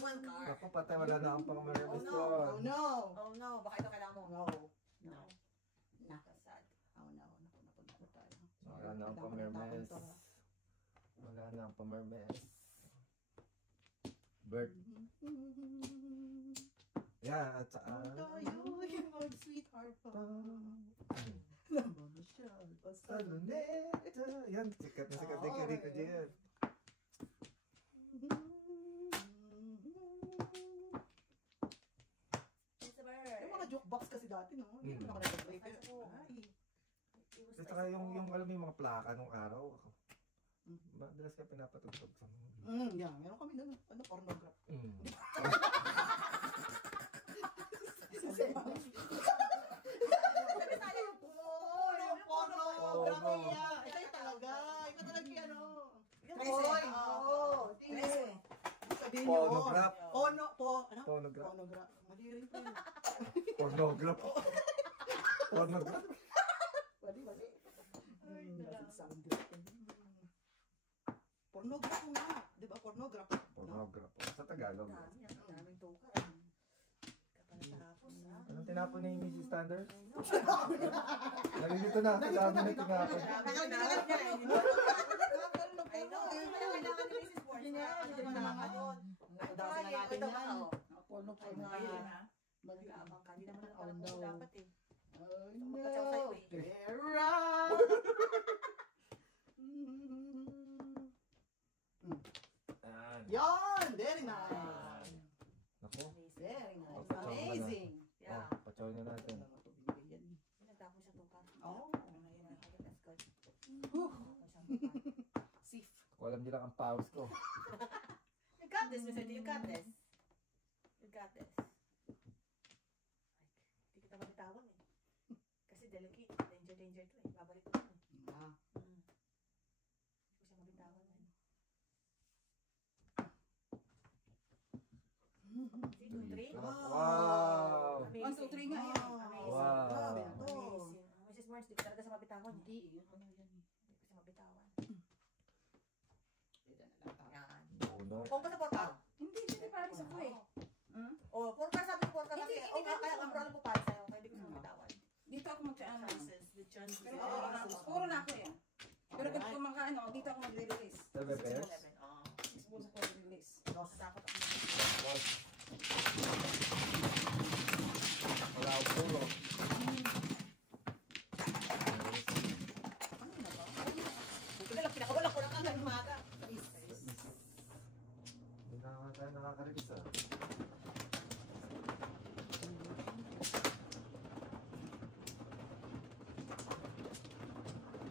One car. Ako patay, wala na akong pang Oh, marabas no. Oh doon. no! Oh no, baka ito kailangan mo. No. No. Na. That's sad. Oh no. Napunta tayo. Wala na akong pang marabas. Wala na akong pang marabas. Bird. Yeah, at saan? Tayo mag-sweetheart pa. Namamasyal pa sa Saloneta. Yan, sikat na sikat din kay Rico J yan. Yung mga jukebox kasi dati, no? Hindi ko na nag-play. Ay. At saka yung alam mo yung mga plaka nung araw. Madalas ka pinapatugtog sa mga. Yeah. Meron kami doon. Ano, pornograph. Pornography. Ito yung talaga. Ito talaga yung ano. Hoy! Oo. Sabihin nyo. Pornograph. Ano? Pornograph. Pornograph. Mali rin po yun. Pornograph. Pornograph. Mali. Sound good. Pornograph nga. Di ba? Pornograph. Pornograph. Sa Tagalog. Dami yan. Daming toka. Tapos, ah. Anong tinapon ni Mrs. Standard? Nalilito na, kasama na tinapon. Nakakalimutan niya, eh, di ba? I know, yun pala kailangan ni Mrs. Ward. Hindi mo naman doon. Ay, Dami na natin ito yan. ako. Puno-puno Ay, kayo. ha? Mag-aabang ka. Hindi naman Oh, naman no. dapat eh. Oh, Magpatsaw sa'yo no. eh. Tera! Yan. Yan! Very nice. Naku. Very nice. Patsaw ka na. Amazing. Yeah. Patsawin na natin. Nagtapon siya tukar. Oh. Ayun, that's good. Safe. Kung alam nila ang pause ko. You got this, Mr. D. You got this. You got this. Hindi kita mabitawan eh. Kasi delicate. Danger to eh. Babalik ko yun. Ah. Hindi ko siya mabitawan eh. 3, 2, 3. Wow! 1, 2, 3 nga yan. Amazing. Wow. Grabe na to. Amazing. Mrs. Burns, di ko talaga siya mabitawan. Hindi. Hindi ko siya mabitawan. Yan. Uno. Kung pa sa porka. Hindi parang sa ko eh. Oh, porka sabi ko porka kasi. Hindi, Oh, kaya ang problem ko para sa'yo. Kaya hindi ko siya mabitawan. Dito ako magkaano. Chances, the chances. Pero puro na ako eh. Pero pag kumakaano, dito ako magre-release. 7 pairs. 11. Oh. Expose ako mag-release. Natakot ako. Wala akong puro. Buti na lang, pinakawala ko lang hanggang umaga. Hindi na naman tayo nakaka-release ah.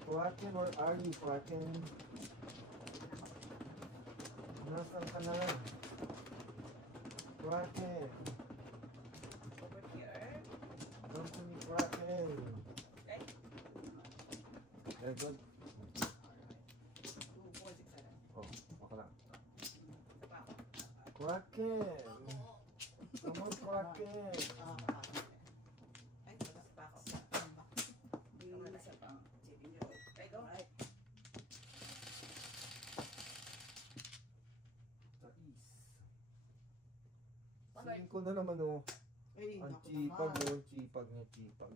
Kraken, where are you, Kraken? Nasaan ka na? Kraken. Over here. Come to me, Kraken. Okay. Very good. 2, 4, 6, 7. Oh, baka lang. Isa pa ako. Kraken. Come on, Kraken. Ay, Isa pa ako. Isa pang chipping joy. Okay, go. Sabihin ko na naman oh. Ay, Ang naku chipag naman. oh, chipag niya, chipag.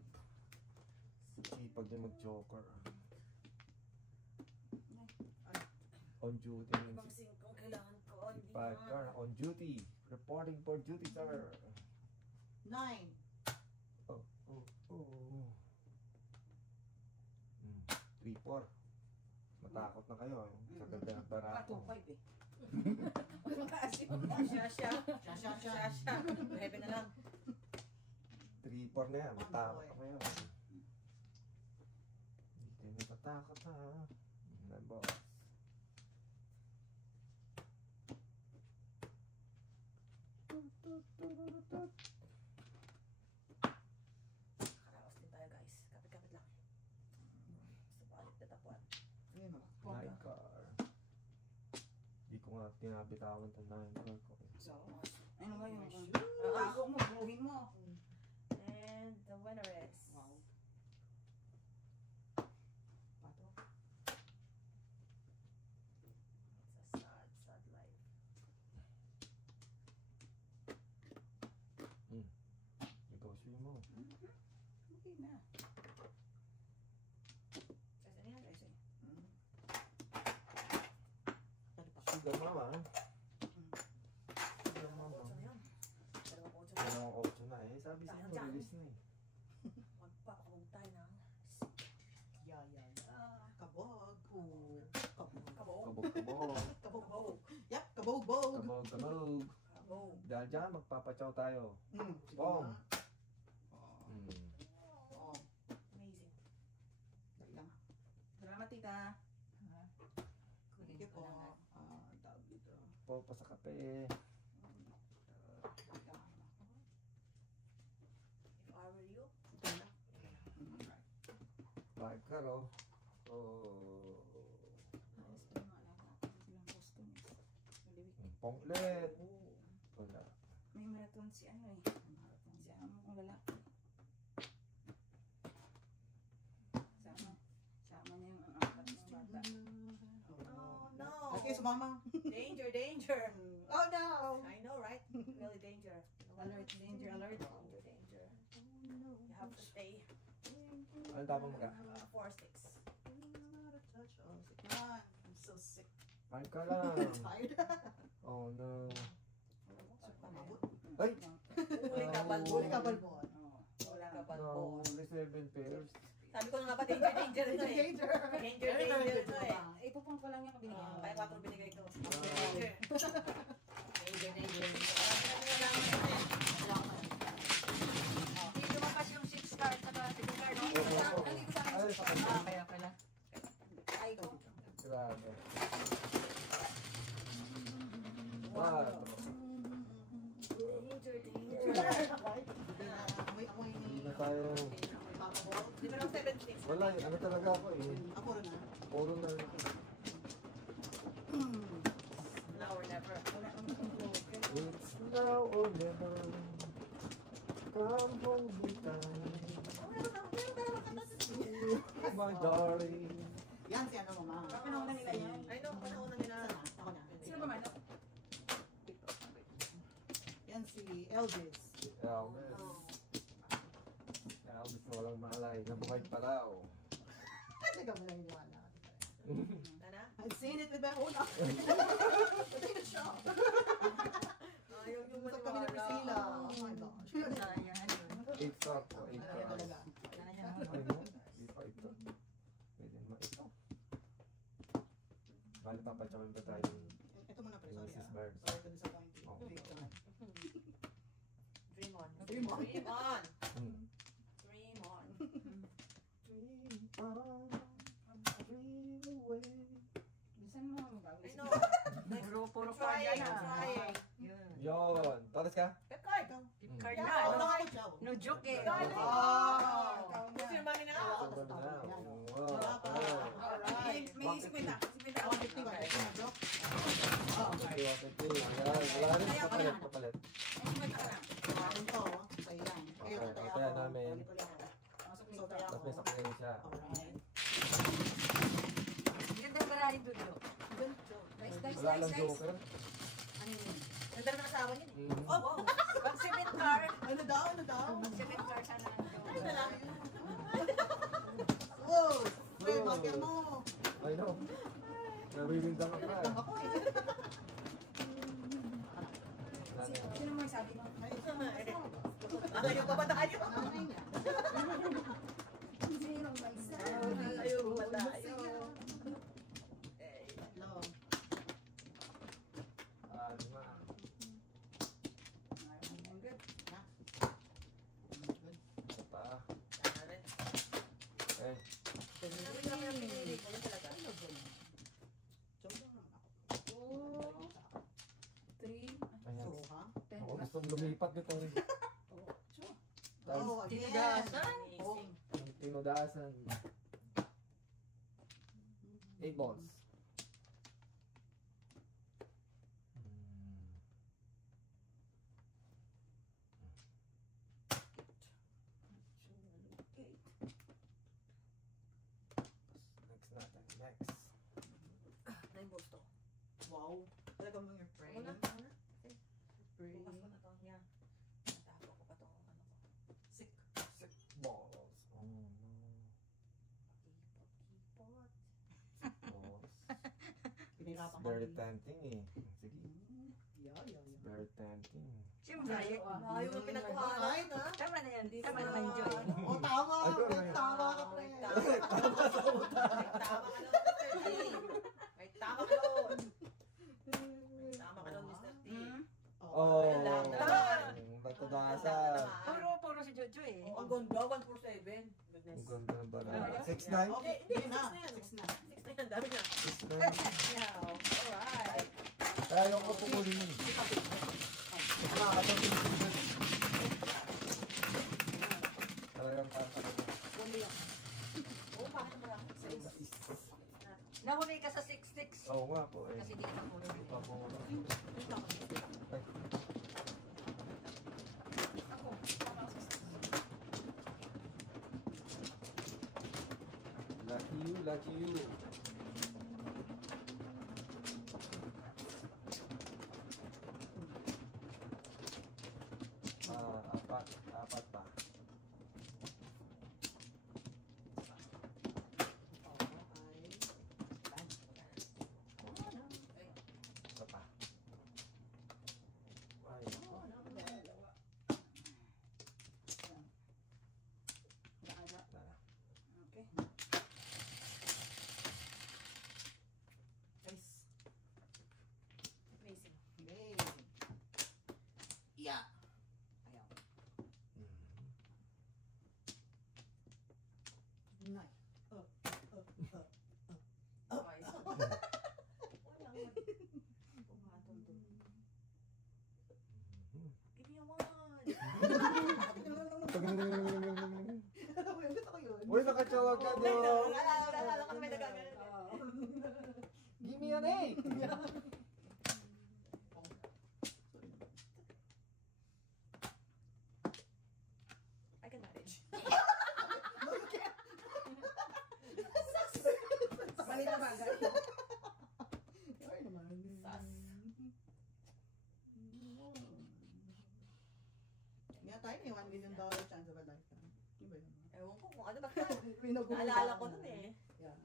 Chipag niya mag-joker. On duty means Ibang singkong kailangan ko. Hindi chipag na. car, on duty. Reporting for duty, sir. 9. Oh. 3-4. Matakot na kayo sa ganda ng barato. 2, 5 eh. Mataas yun. Siya. Heavy na lang. 3-4 na yan, matakot na kayo. Hindi kayo matakot ha. Na boss. Karaos din tayo guys. Kapit-kapit lang. Sa palit na tapuan. Ayun o. Night car. Hindi ko nga tinabitawan ng night car ko. So, ano ba yung ako mo, buhin mo. And the winner is... Wow. Pato. It's a sad life. Negosyo mo. Okay na. Kasi ano yan? Kasi, Sugar mama. Sugar mama. Kotso na yun. Dalawang kotso na. Dalawang option na eh. Sabi sa Dahil inyo, dyan. release na eh. Magpapakawag tayo ng... Yeah. Kabog. Kabog. Kabog. Kabog-kabog. Kabog. Yep, kabog-bog. Kabog-kabog. Kabog. Dahil dyan, magpapachaw tayo. Sige Bong. nga. Oh, Oh. amazing. dali lang. Salamat tita. Thank you po. Tawag dito. Po pa sa kape. If I were you, Bye ka ro. Oh. Ayos pa naman ako. Ilang customers. Maliwik. Ponglet. Wala. May marathon si ano eh. Marathon si ano ang lalaki. Sama niya yung apat na bata. oh no. Okay, sumama. Danger, danger. Oh no! I know, right? Really danger. Alert, danger, alert. Danger, danger. You have to stay. Ano tapos mo ka? 4-6. Oh, sick man. I'm so sick. Kain ka lang. Tired. Oh no. Pamabot. Ay! Huli ka, balbon. Huli ka, balbon. Huli ka, No, balbon. only 7 pairs. Sabi ko na nga ba, danger, danger ito eh. Danger. Danger, danger ito eh. Ipupong ko lang yung binigyan. Kaya 4 binigay ko. Ah. Danger, danger. Hindi lumapas yung 6 card sa 7 card. Oo, oo. Ay, sa kanya. Kaya pala. Ay ko. Grabe. Wow. Danger, danger. Amoy Hindi ni na tayo. Papa Ball. Di ba lang 7-6? Wala, ano talaga ako eh. Ako rin na. Puro na rin ako. Now or never. It's now or never. Come hold me tight. My darling. Yan si ano, mama. Panahon na nila yan. I know, panahon na nila. Ako na. Sino ba man? Yan si Elvis. Elvis. Elvis na walang malay. Nabuhay pala oh. Hindi ka mo lang iniwala. Tana? I've seen it with my own eyes. Pati na siya. Ayaw yung Usap kami ni Priscilla. Oh my gosh. Sayang. 8 star po. 8 Kaya stars. talaga. Ay no, di pa ito. Pwede naman ito. Bali papatsyakin ba tayo yung Ito muna pre, sorry Mrs. ah. Bird? Sorry to disappoint you. Oh. Big time. Dream on. Dream on. Dream on. Hmm. Dream on. Dream on, dream away. Bisan mo I know. Puro I'm trying, card I'm yan. trying. Yun. Yon, tatas ka? Pep card. Hmm. Card Yeah, na. oo, no? nakakot siya. No joke eh. Oh! Gusto yung money na ako. Sobrang na. Wow. Alright. May isipin na. Isipin na. Ako 50 ba? Ito na joke. Wala rin papalit, papalit. Isipin ka na. Akin to. Sa'yo yan. Kaya Okay, tayo kaya ako. namin. Ulit ako. Pasok So, dito. tayo Tapos ako. may sakyan siya. Alright. Ganda ba rin dulo? Good joke. Dice, dice, Wala dice, lang dice. joker. Ano yun? Ganda naman asawa niya eh. Hmm. Oh, wow. Pag 7 card. Ano daw? Ano daw? Pag 7 card sana ang joke. Ay, nalang. Wow! Pre, bakit mo? I know. Nawiwindang ka pa. Ako eh. Sino mo yung sabi mo? Ayaw pa ba tayo? Nanay niya. Sino ba isa? Ayaw pa tayo. Hello. Ano nga. I'm good. Ha? Good. Ito pa. Tara. Eh, Sabi ko lang yung pinili ko. Yun talaga. Joke lang naman ako. 3, ayan. So, ha? 10. Ako gustong lumipat nitong Oh, again. Tinugasan. Oh. tinudasan. 8 balls. Next natin. Next. Nine balls to. Wow. Talaga mo your brain. Muna. Brain. Bukas ko na to. Yan. Natapo ko pa to. Ano ko. Sick. 6 balls. Oh no. Ipot. Balls. Pinirapan ko. Very tempting eh. Sige. Yeah. Very tempting. Siyempre, Ayaw mo pinagkuhanan ha? tama na yan. Tama naman yun, Joy. Oh, tama. Ay, correct. Tama ka, pre. May tama ka nun, Mr. T. May tama ka nun. May tama ka nun, Mr. T. Oh. Ayan lang. Batudasan. Puro si Jojo eh. Oh, ang ganda. 1 for 7. Ang Goodness. ganda ng bala. 6-9? Okay, Hindi, na. 6 na yan. 6 na. 6 na yan. Dami na. 6-9. Yeah. Alright. Kaya ko pukulin. Talagang tatalo. Oh, bakit mo lang? Nahuli ka sa 6-6. Oo nga po eh. Kasi di ka nahuli. Hindi pa po ako. Ay, Ako. lucky you, lucky you. wag ka Wala, doon. wala ka may nagagano. Give me an 8. I can manage. Mali na bagay. Ay naman. Sas. Nga tayo may $1 million chance of a lifetime. Iba yun. Ewan ko kung ano ba ka. Pinag-uusapan Naalala ko nun eh. Yeah.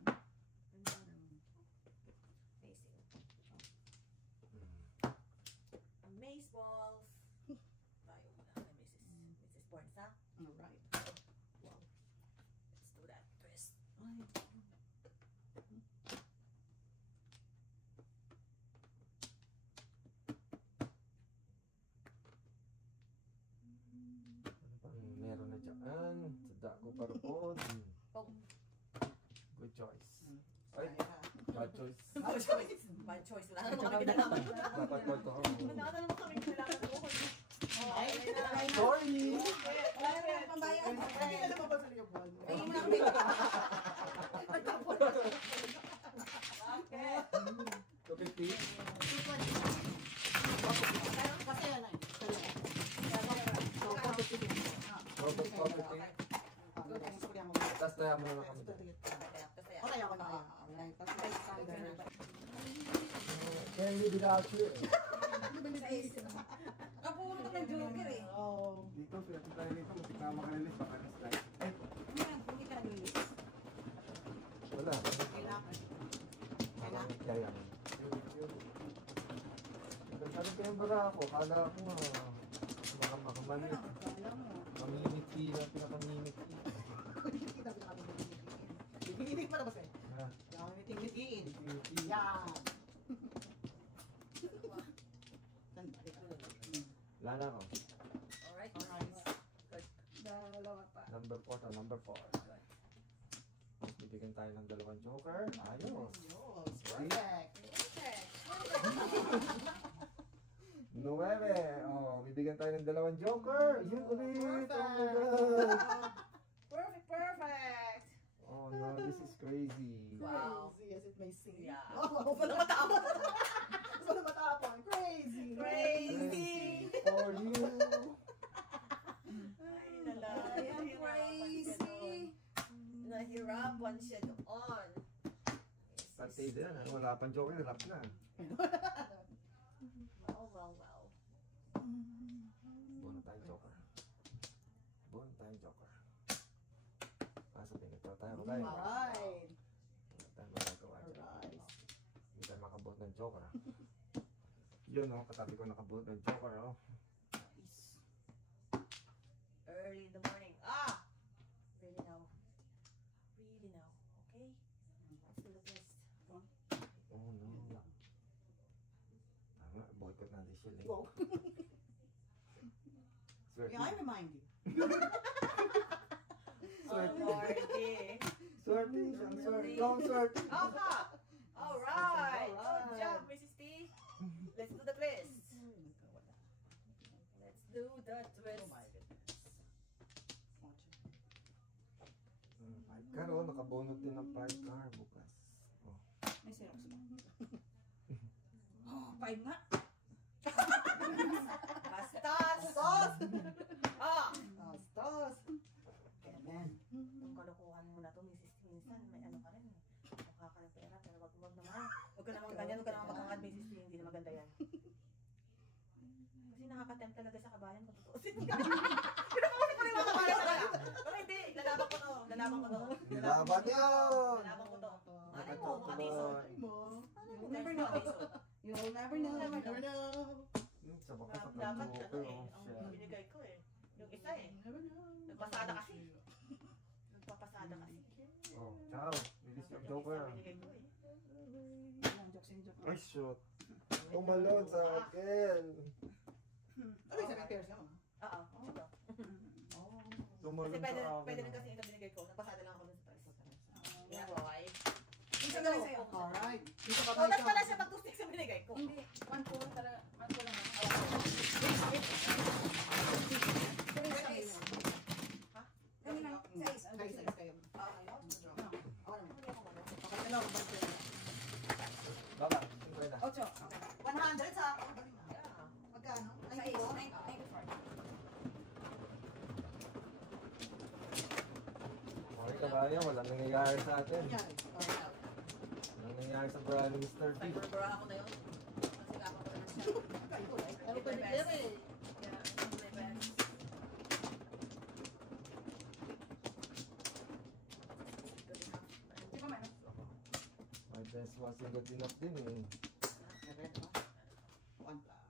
Amazing. Amazeballs. Tayo muna kay Mrs. Borns, ha? Alright. Let's do that twist. Meron na dyan. Sada ko parupod. Oh, Good choice. Ay, bad choice. bad choice. Wala na naman kami kinalaman. Dapat ko ito. Wala na naman kami kinalaman. Ay, Sorry! Wala na yung pambayad. Hindi na naman ba sa liyo buwan? Ay, mo na kami. Ay, tapos. Okay. 250. Kasi yan ay. Robot 250. Tapos tayo mo na kami dyan. Okay, ako na kaya. Alright, tapos may standard. Can you without you? Kapuno ka ng joker eh. Oh. Dito, pinatid tayo dito. Musik na makalilis. Baka na-slide. Eh, Hindi ka nag-release. wala. Kailangan. Marami kaya. Sabi ko yung bara ako. Kala ko mga makamanit. Kala mo. Maminiti na pinakamimiti. Hindi pa na ba sa'yo? Ha? Yung miting-mitiin. Mimiti. Yan. Wala na ako. Alright. Dalawa pa. Number 4 to number 4. Bibigyan tayo ng dalawang joker. Ayos. Ayos. Perfect. Okay. 9. Oh, bibigyan tayo ng dalawang joker. Yun ulit. Oh my God. Perfect. Oh no, this is crazy. Wow. Crazy as it may seem. Yeah. Oh, wala matapon. Wala matapon. Crazy. Crazy. For you. Ay, nala. Ayan, crazy. Nahirapan siya doon. Pati din. Wala pang joker. Rap na. Well. Buwan tayong joker. Buwan tayong joker. Pasok din. Ito tayo tayo. Alright. Hindi tayo magagawa dyan. Alright. Hindi tayo makabuhat ng joker. Yun oh, katabi ko nakabuhat ng joker oh. Early in the morning. Really now. Okay? Let's do the twist. Oh no. Tama, boycott natin siya. Wow. Swerte. Yeah, I remind you. Swerte. Lordy. Swerte. Siyang swerte. Long swerte. Aha! Alright! Good Alright. job, Mrs. T. Let's do the twist. Let's do the twist. Oh my goodness. Karo, nakabunot din ng 5 car bukas. Oh. May Xerox ba? Oh, 5 nga. Bastos! Tos! Ah! Tos! Amen. Yung kalukuhan mo na to, Mrs. T. Minsan, may ano ka rin. Mukha ka ng pera, pero wag naman. Huwag ka naman ganyan, huwag ka naman makangad, Mrs. T. Hindi na maganda yan. Kasi nakaka-tempt talaga sa kabayan kung tutuusin. Pinapakasik ko rin mga kabayan talaga. Pero hindi, lalaban ko to. Lalaban ko to. Laban yun! Lalaban ko to. Malay mo, makatiso. Ay mo. You'll never know. You'll never know. Never Never know. Sa bakas sa Dapat, joker ano oh. ang Siya. binigay ko eh. Yung isa eh. Never know. Nagpasada kasi. Nagpapasada kasi. Oh, ciao. Release your joker. Binigay ko eh. Ay, shoot. Tumalon sa akin. Ano yung second pairs naman? Oo, ito. Tumalon Kasi sa akin. pwede rin kasi ito binigay ko. Nagpasada lang ako dun sa price. Yeah, boy. Isa na lang sa'yo. Alright. Dito ka Oh, that's pala siya mag-2-6 sa binigay ko. Hindi, 1 po talaga. 1 po lang. Tuloy sa akin. Kami lang, 6. Kayo, kayo. Ah, ayun. yan, walang nangyayari sa atin. Nangyari. Walang nangyayari sa brand ni Mr. D. Cyberbra ako na yun. Masikapan ko naman siya. Ano pa rin eh? Yeah, I'm my best. Good enough. Di ba man? My best wasn't good enough din eh. One lang.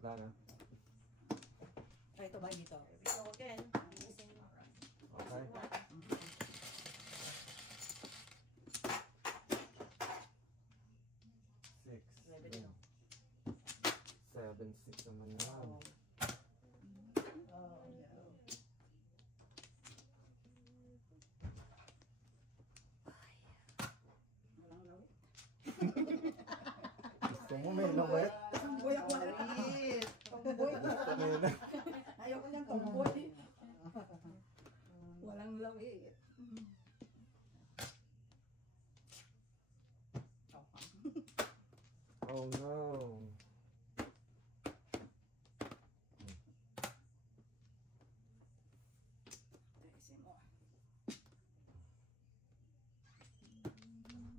Wala na. Ay, ito ba dito? So again, using Okay. Six. Revenue. 7-6 naman yan. Oh, yeah. Walang lawit. Gusto mo may lawet? Tomboy ako. Wait. Tomboy. Gusto mo yun. Ayoko niyang tomboy. Walang lawit. Oh no. Taisin mo.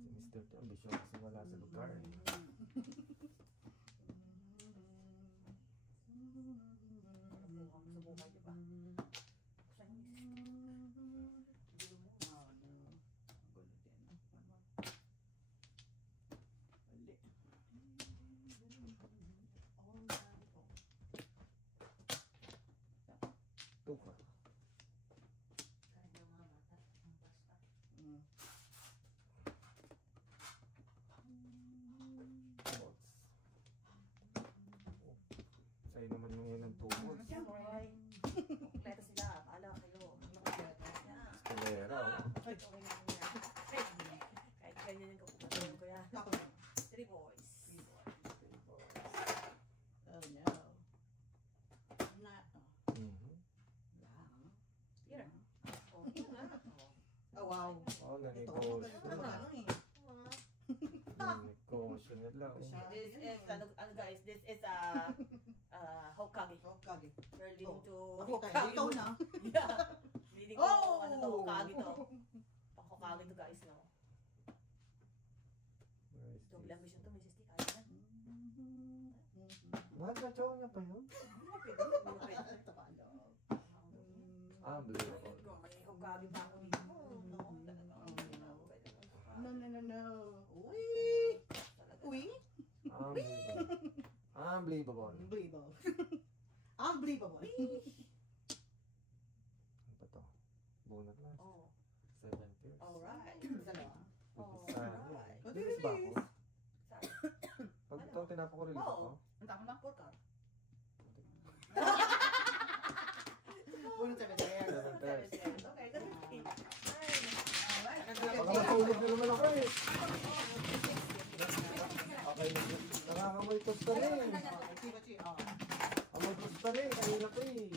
Si Mr. T, ambisyon kasi wala sa lugar. subukan, di ba? Tuka. Bolts. Sa'yo naman yung yan ang tubos. Alright. Kompleto sila. Paala kayo. Yeah. Escalera, oh. Okay lang yan. Kahit ganyan yung kapupatuloy ko yan. Ako na. 3 boys. Oh, no. Na. Mhm. Here. Oh, here nga. Oh, wow. Oh, Ito. nanegosyo. Ano eh. Nanegosyo nila, oh. This is, ano guys, this is Hokage. Hokage. We're leading to Hokage. Ikaw na. Yeah. Leading to, Oh! ano to, Hokage to. Pang Hokage to guys, no? Where is Double this? ambition to, may sisti kaya na. Mahal na chow niya pa yun? Tagalog. Unbelievable. Kung may Hokage pa ako dito, no? No, no, no, no. Uy! Uy! Unbelievable. Unbelievable. Unbelievable. Unbelievable. Ano ba to? Bunot na. Oh, 7 years. alright. Dalawa. Pipisa niya. Alright. Bilis ba ako? Saan? Pag ito ang tinapakuril Oo. ako. Ang tama na? Pork car. Unang 7 years. 7 years. Okay, good. Nice. Baka matulog na naman ako eh. Okay, nakakamoy tosta rin. Chichi. Oh. Amoy tosta rin, kanina pa eh.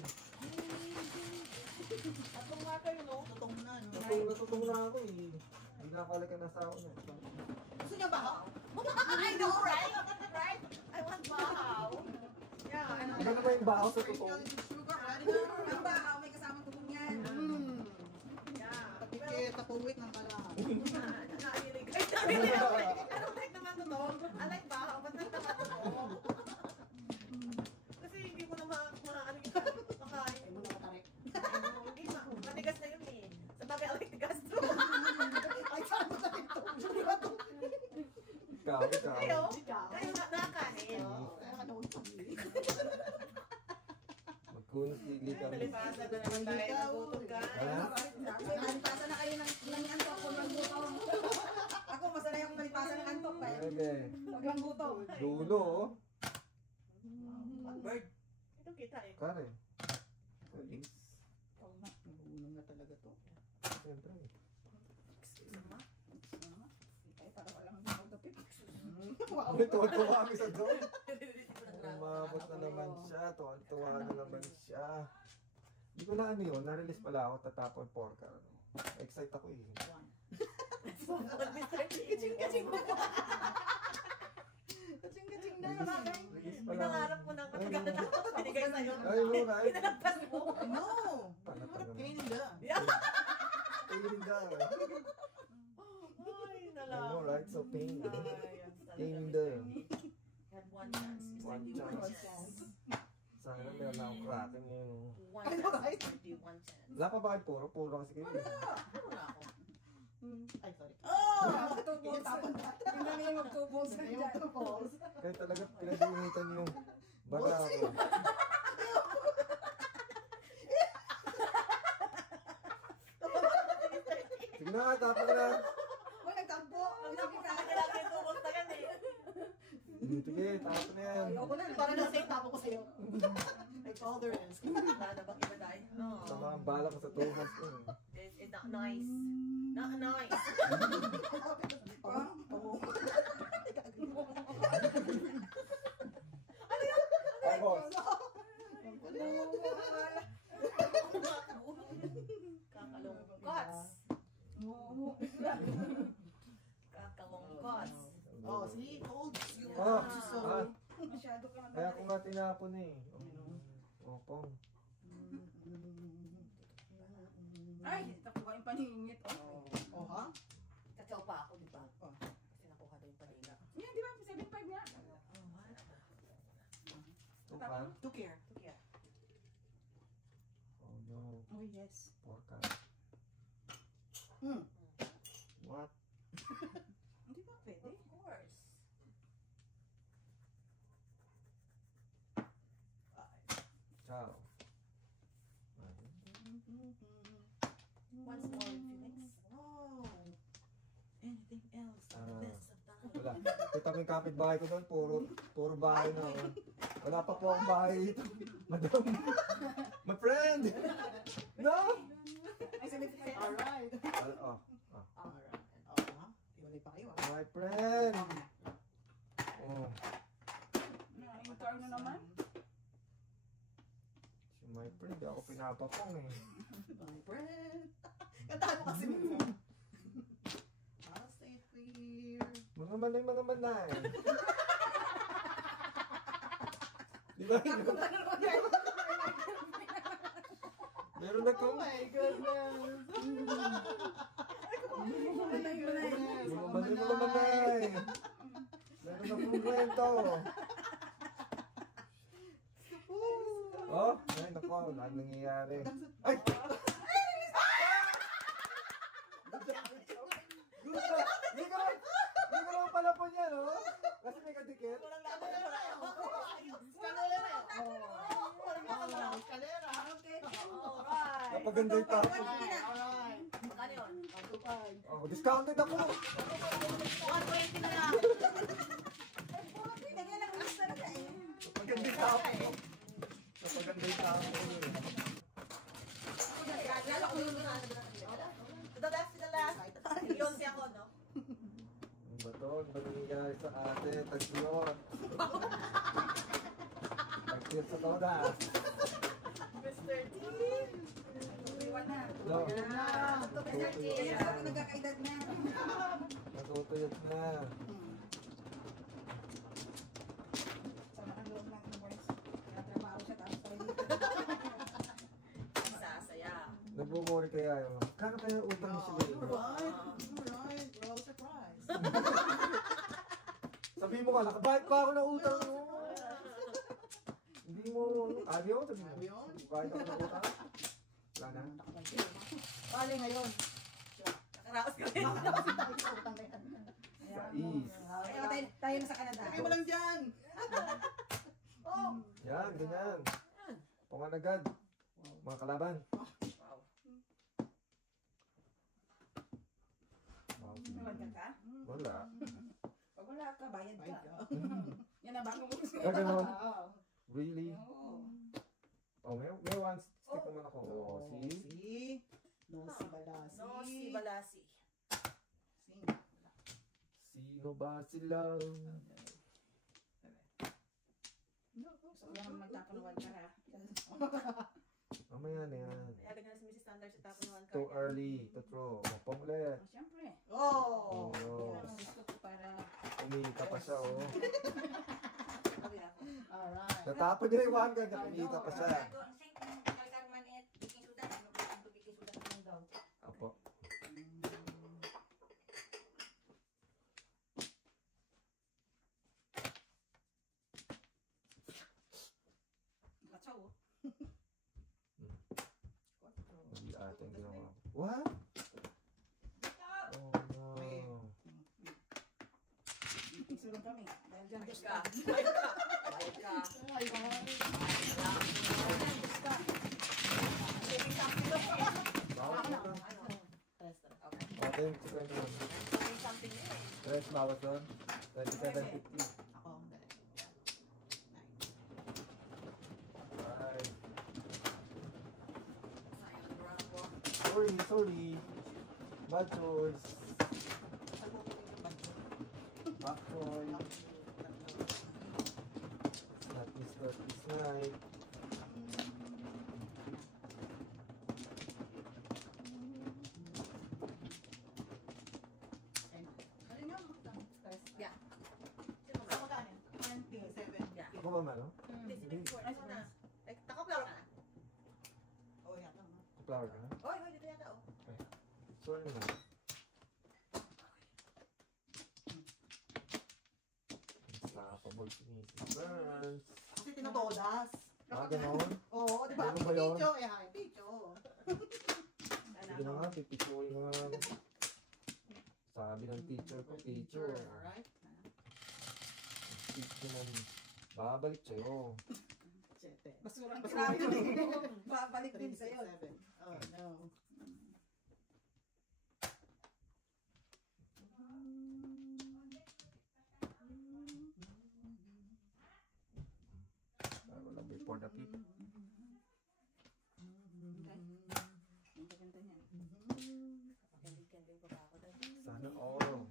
At kung nga kayo, no? Tutong na, no? Natutong na ako eh. Hindi na pala ka nasa ako na. Gusto niya ba? I know, right? Right? I want bahaw. Yeah, ano? Ano naman yung baho sa totoo? Sugar, Ang bahaw, may kasamang tubong yan. Yeah. Tapikit, tapuwit ng balahan. Nakalilig. I don't like naman to. I like bahaw, but not naman to. Kasi hindi mo na ano yung makain. Ay, muna matarik. Hindi, matigas na yun eh. Sa bagay, I like tigas to. Ay, saan mo tayo ito? Ikaw. Kayo? Kayo nakakanin. Ano ito? Magkunot gili kami. Nalipasan na naman tayo. Nagutom ka. Ha? Nalipasan na kayo ng antok kung lang gutom. Ako, masanay akong nalipasan ng antok eh. Sige. Huwag lang gutom. Dulo oh. Bird. Ito kita eh. Kare. Nabulong na talaga to. Siyempre. Ay, para walang magdapit. Wow. Tuwa-tuwa kami sa doon. Umabot na naman siya. Tuwa na naman siya. Hindi ko na ano yun. Na-release pala ako. Tatapon porka. Excite ako eh. Kaching-kaching mo. Kaching-kaching na. Release pala. Pinangarap mo ng katagal na ako. Binigay sa'yo. Ay, mo na. Pinalagpas mo. No! Paano to? feeling daw. Ay, I know, right? So pain. Pain Mr. daw. Had one chance. Mr. One D, chance. Sana meron na akong cracking ngayon. One chance, Mr. D, one chance. Wala pa ba kayo puro? Puro kasi kayo. Ano na ako? Ay, sorry. Oh! Tinatapon na. Tingnan niyo yung magtubos na Yung dyan. two balls. Kaya talaga pinag-iinitan yung baga ko. Sige na, tapos na. Uy, nagtampo. Ang sabi sa akin lang yung tubos na yan eh. Sige, tapos na yan. Ayoko na. Para na safe tapo ko sa'yo. Like all there is. Wala na bang iba tayo? Sama ang bala ko sa tuhas ko. It's not nice. Not nice. Tapos, Kakalungkots. Kakalungkots. Oh, see? Cold. Masyado ka kaya ko nga tinapon eh. Opo. Ay, nakuha yung paningit. Oh. Oh, ha? Tatsaw pa ako, di ba? Kasi nakuha daw yung panila. Yan, di ba? 7.5 nga. Ito pa. Took care. Kaya, Oh no. Oh, yes. Porka. Hmm. What? Hindi ba pwede? of course. Ciao. Once more, Phoenix. Wow. Anything else? Ah. Best of time. Wala. Kita mo yung kapitbahay ko doon, puro bahay na. Oh. Wala pa po akong bahay dito. Madam. My friend! No! Ay, 7.5. Alright. Oh, Alright. Oh, ha? Iwalay pa kayo, ha? my friend! Oh, Yung turn na naman. si my friend, di ako pinapapong eh. My friend. Kantahan mo kasi mo. I'll stay clear. Mga manay eh. Di ba? Meron na Oh kong my goodness. mga manay. Meron na kong kwento. Oh, ay nako, wala nangyayari. Ay! Hindi ko naman pala po niya, no? Kasi may kadikit. Walang laban na wala. Escalera. Oh, escalera. Okay. Alright. Napaganda yung tapo. Alright. Magkano yun? Oh, discounted ako. 120 na lang. Lagyan ng list talaga eh. Napaganda yung tapo. Napaganda yung tapo. Lalo ko yun na. To the left, to the left. Yun siya ako, no? Ano ba to? Ano ba nangyayari sa atin? Tagsiyon. Tagsiyon sa todas. Mr. T. Iwan na. No. Kaya ako nagkakaedad na. Natutuyot na. Sama ang loob ng boys. Natrabaho siya tapos tayo dito. Sasaya. Nagmumuri kaya yun. Kano kaya utang niya sila yun? Alright. Alright. We're all surprised. Sabihin mo ka, nakabayad pa ako ng utang mo. Hindi mo, ayaw, sabihin mo. Ayaw? Bayad ako ng utang. Wala na. Bale ngayon. Nakaraos ka rin. Sa is. Kaya tayo na sa Canada. Lagay mo lang dyan. Oh. Yan, ganyan. Pungan agad. Mga kalaban. Wow. Wow. Naman ka? Wala. Pag wala ka, bayad My ka. God. Yan na bago mo. Gaganon. Wow. Really? Oo. Oh, may one stick naman ako. Oh, see? See? No, si Balasi. No, si Balasi. Sing. Sino ba sila? Gusto ko lang magtapanuwan ka ha. Mamaya na yan. Nalagyan na si Mrs. Standard sa tapon ng Too early to throw. Mapong ulit. Oh, siyempre. Oh. Oh, Yan ang gusto ko para kumita pa siya, oh. Sabi ako. Alright. Natapon niya yung one gun, kumita pa siya. Apo. What? Oh no. Isurong kami. Dahil dyan, Bayad gusto ka. ka. Bayad ka. Bayad ka. Ay, ay. Saving something lang eh. Bawal na to. Test. Okay. Okay, chicken yun. Saving something yun eh. Tres bawat doon. 27.50. Ako, hindi. Ay. Sayang ang round ko. Sorry. Bad choice. Back choice. It's not Mr. This night. Ano yun? Yeah. Sa magkano? 27. Yeah. Ako ba malo? Hindi, siniport mo na. Like, naka-flower ka na. Oh, yata mo. Flower ka na? Hoy, dito yata oh. Sorry na. Unstoppable si Mrs. Burns. Kasi tinotodas. Ganon? Oo, di ba? Ganun ba yun? Picho, eh, hi, picho. Sige na nga, pipictuin mo nga. Sabi ng teacher ko, teacher. Alright. Teacher mo, babalik sa'yo. Siyete. Basurang Grabe. Babalik din 3, 6, sa'yo. 7. Oh, no. Wala before the peak. Ang ganda niyan. Candy pa ba ako doon? Sana all.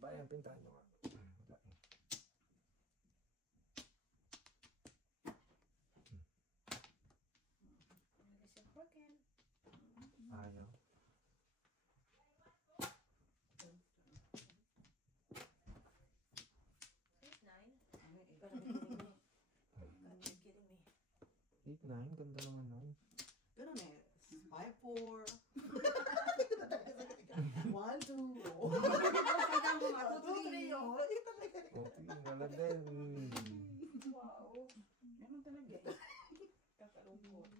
Bayan, pintahan nyo nga. Wala eh. Is it broken? Ayaw. Eight, nine? Gotta be kidding me. Gotta be kidding me. 8-9, ganda naman nun. Ganun eh. 5, 4. 1, 2. Kita mo nga, 2, 3. Oh, ito talaga. Okay, wala din. Wow. Ganun talaga eh. Kakalungkot.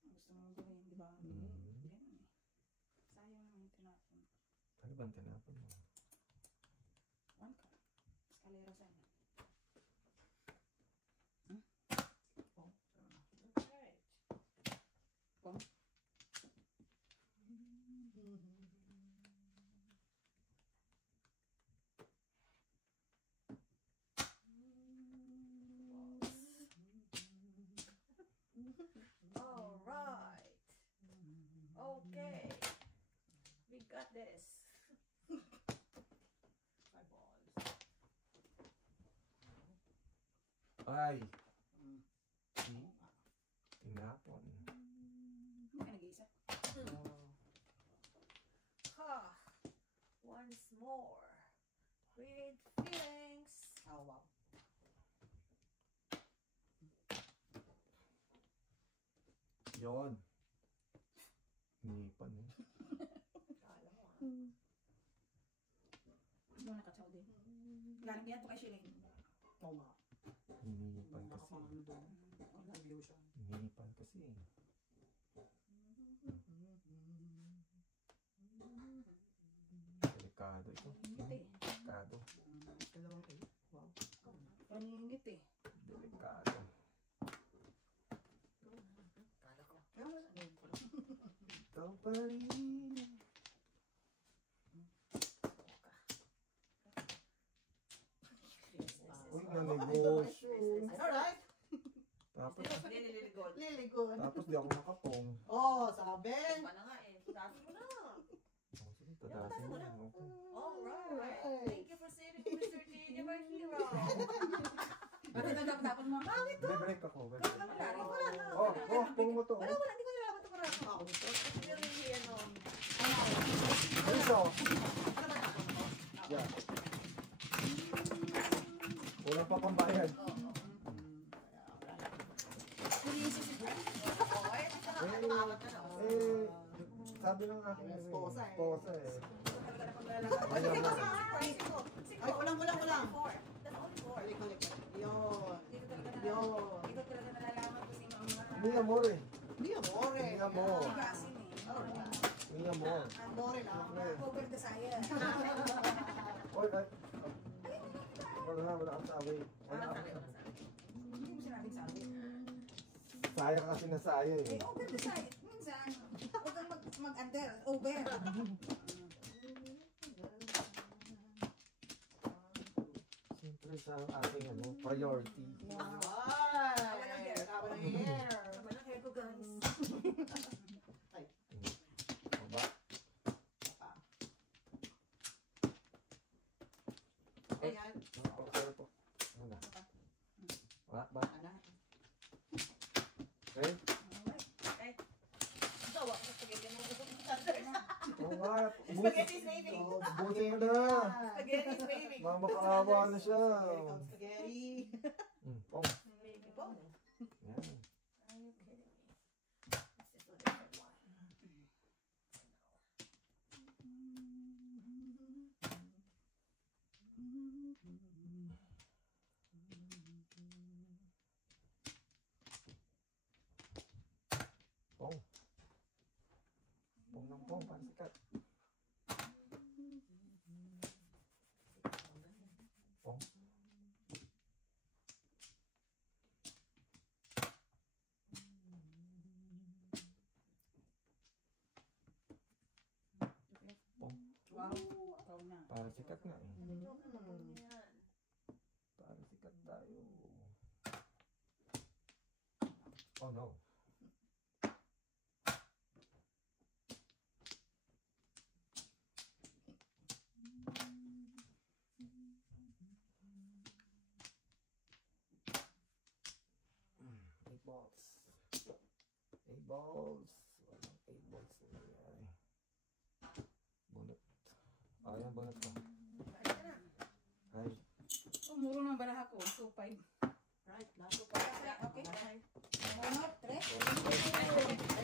Gusto mo gawin, di ba? Ganun eh. Sayang naman yung tinapon. Ano ba ang tinapon mo? One ka. Eskalera sana. Alright. Alright. Okay. We got this. 5 balls. Ay! See? Tinapon. Hindi ka nag-iisa. Ha. Once more. With feelings. Oh, wow. Yun. Hinipan eh. Kala mo ah. Doon nakatsaw din. Galing yan to kay Shilin. Oo nga. Hinipan kasi. Nakapangano doon. Illusion. Hinipan kasi eh. Delikado ito. Hindi. Delikado. Dalawang kayo. Wow. Paningit eh. Delikado. Kala ko. Kaya wala. Ikaw pa rin. Uy, nanegosyo. Alright. Tapos, Nililigod. Liligod. tapos di ako nakapong. Oh, sabi. Ba na nga eh. Taas mo na. Oh, sige, tatasin mo. Okay. Alright. Thank you for saving me, Mr. Genie, my hero. Ano na dapat mo? Bakit? May break ako. Break. Wala na. Oh, pong mo to. Wala, hindi ko nalaman ito karami. Ako nito. Really, ano. Ano? Yeah. Wala pa pambayad. Pulisis si Brad. Oo, eh, isa na, tumawag na, no? Eh, Sabi ng aking Esposa eh. esposa eh. Kasi Ayun ito na. sa Ay, kulang. That's only four. Kulik. Yun. Dito talaga Yun. dito talaga nalalaman ko si mama. Mi amor eh. Mi amore. Mi amor. Gasin eh. Mi amor. Amore lang. Over the science. Oy, ay. Wala kang sabi. Wala kang Hindi mo sinabing sabi. Sayang kasi na sayang eh. Eh, over the science. Minsan, huwag kang mag-under. Over. Siyempre sa ating priority. Ay, tama ng hair. Tama ng hair ko, guys. Aba. Ayan. Pero po. Muna. Wala ba? Ano? Okay? Ikaw, ako sa spaghetti mo. Oo nga. Spaghetti is baby. Buti mo na. Spaghetti is baby. Mamakaawa na siya. Here comes spaghetti. Pong. Baby po. Yan. Are you kidding me? This is a different one. Pong. Pong ng pong. Para sikat. Pong. Wow. Ikaw na. Para sikat nga eh. Joke na po yan. Para sikat tayo. Oh no. Eight balls. 8 balls. Walang 8 balls na nangyari. Bunot. Ayan, bunot ko. Ay. Umuro ng baraha ko. 2-5. Right, laso Okay. Okay. 1, 3.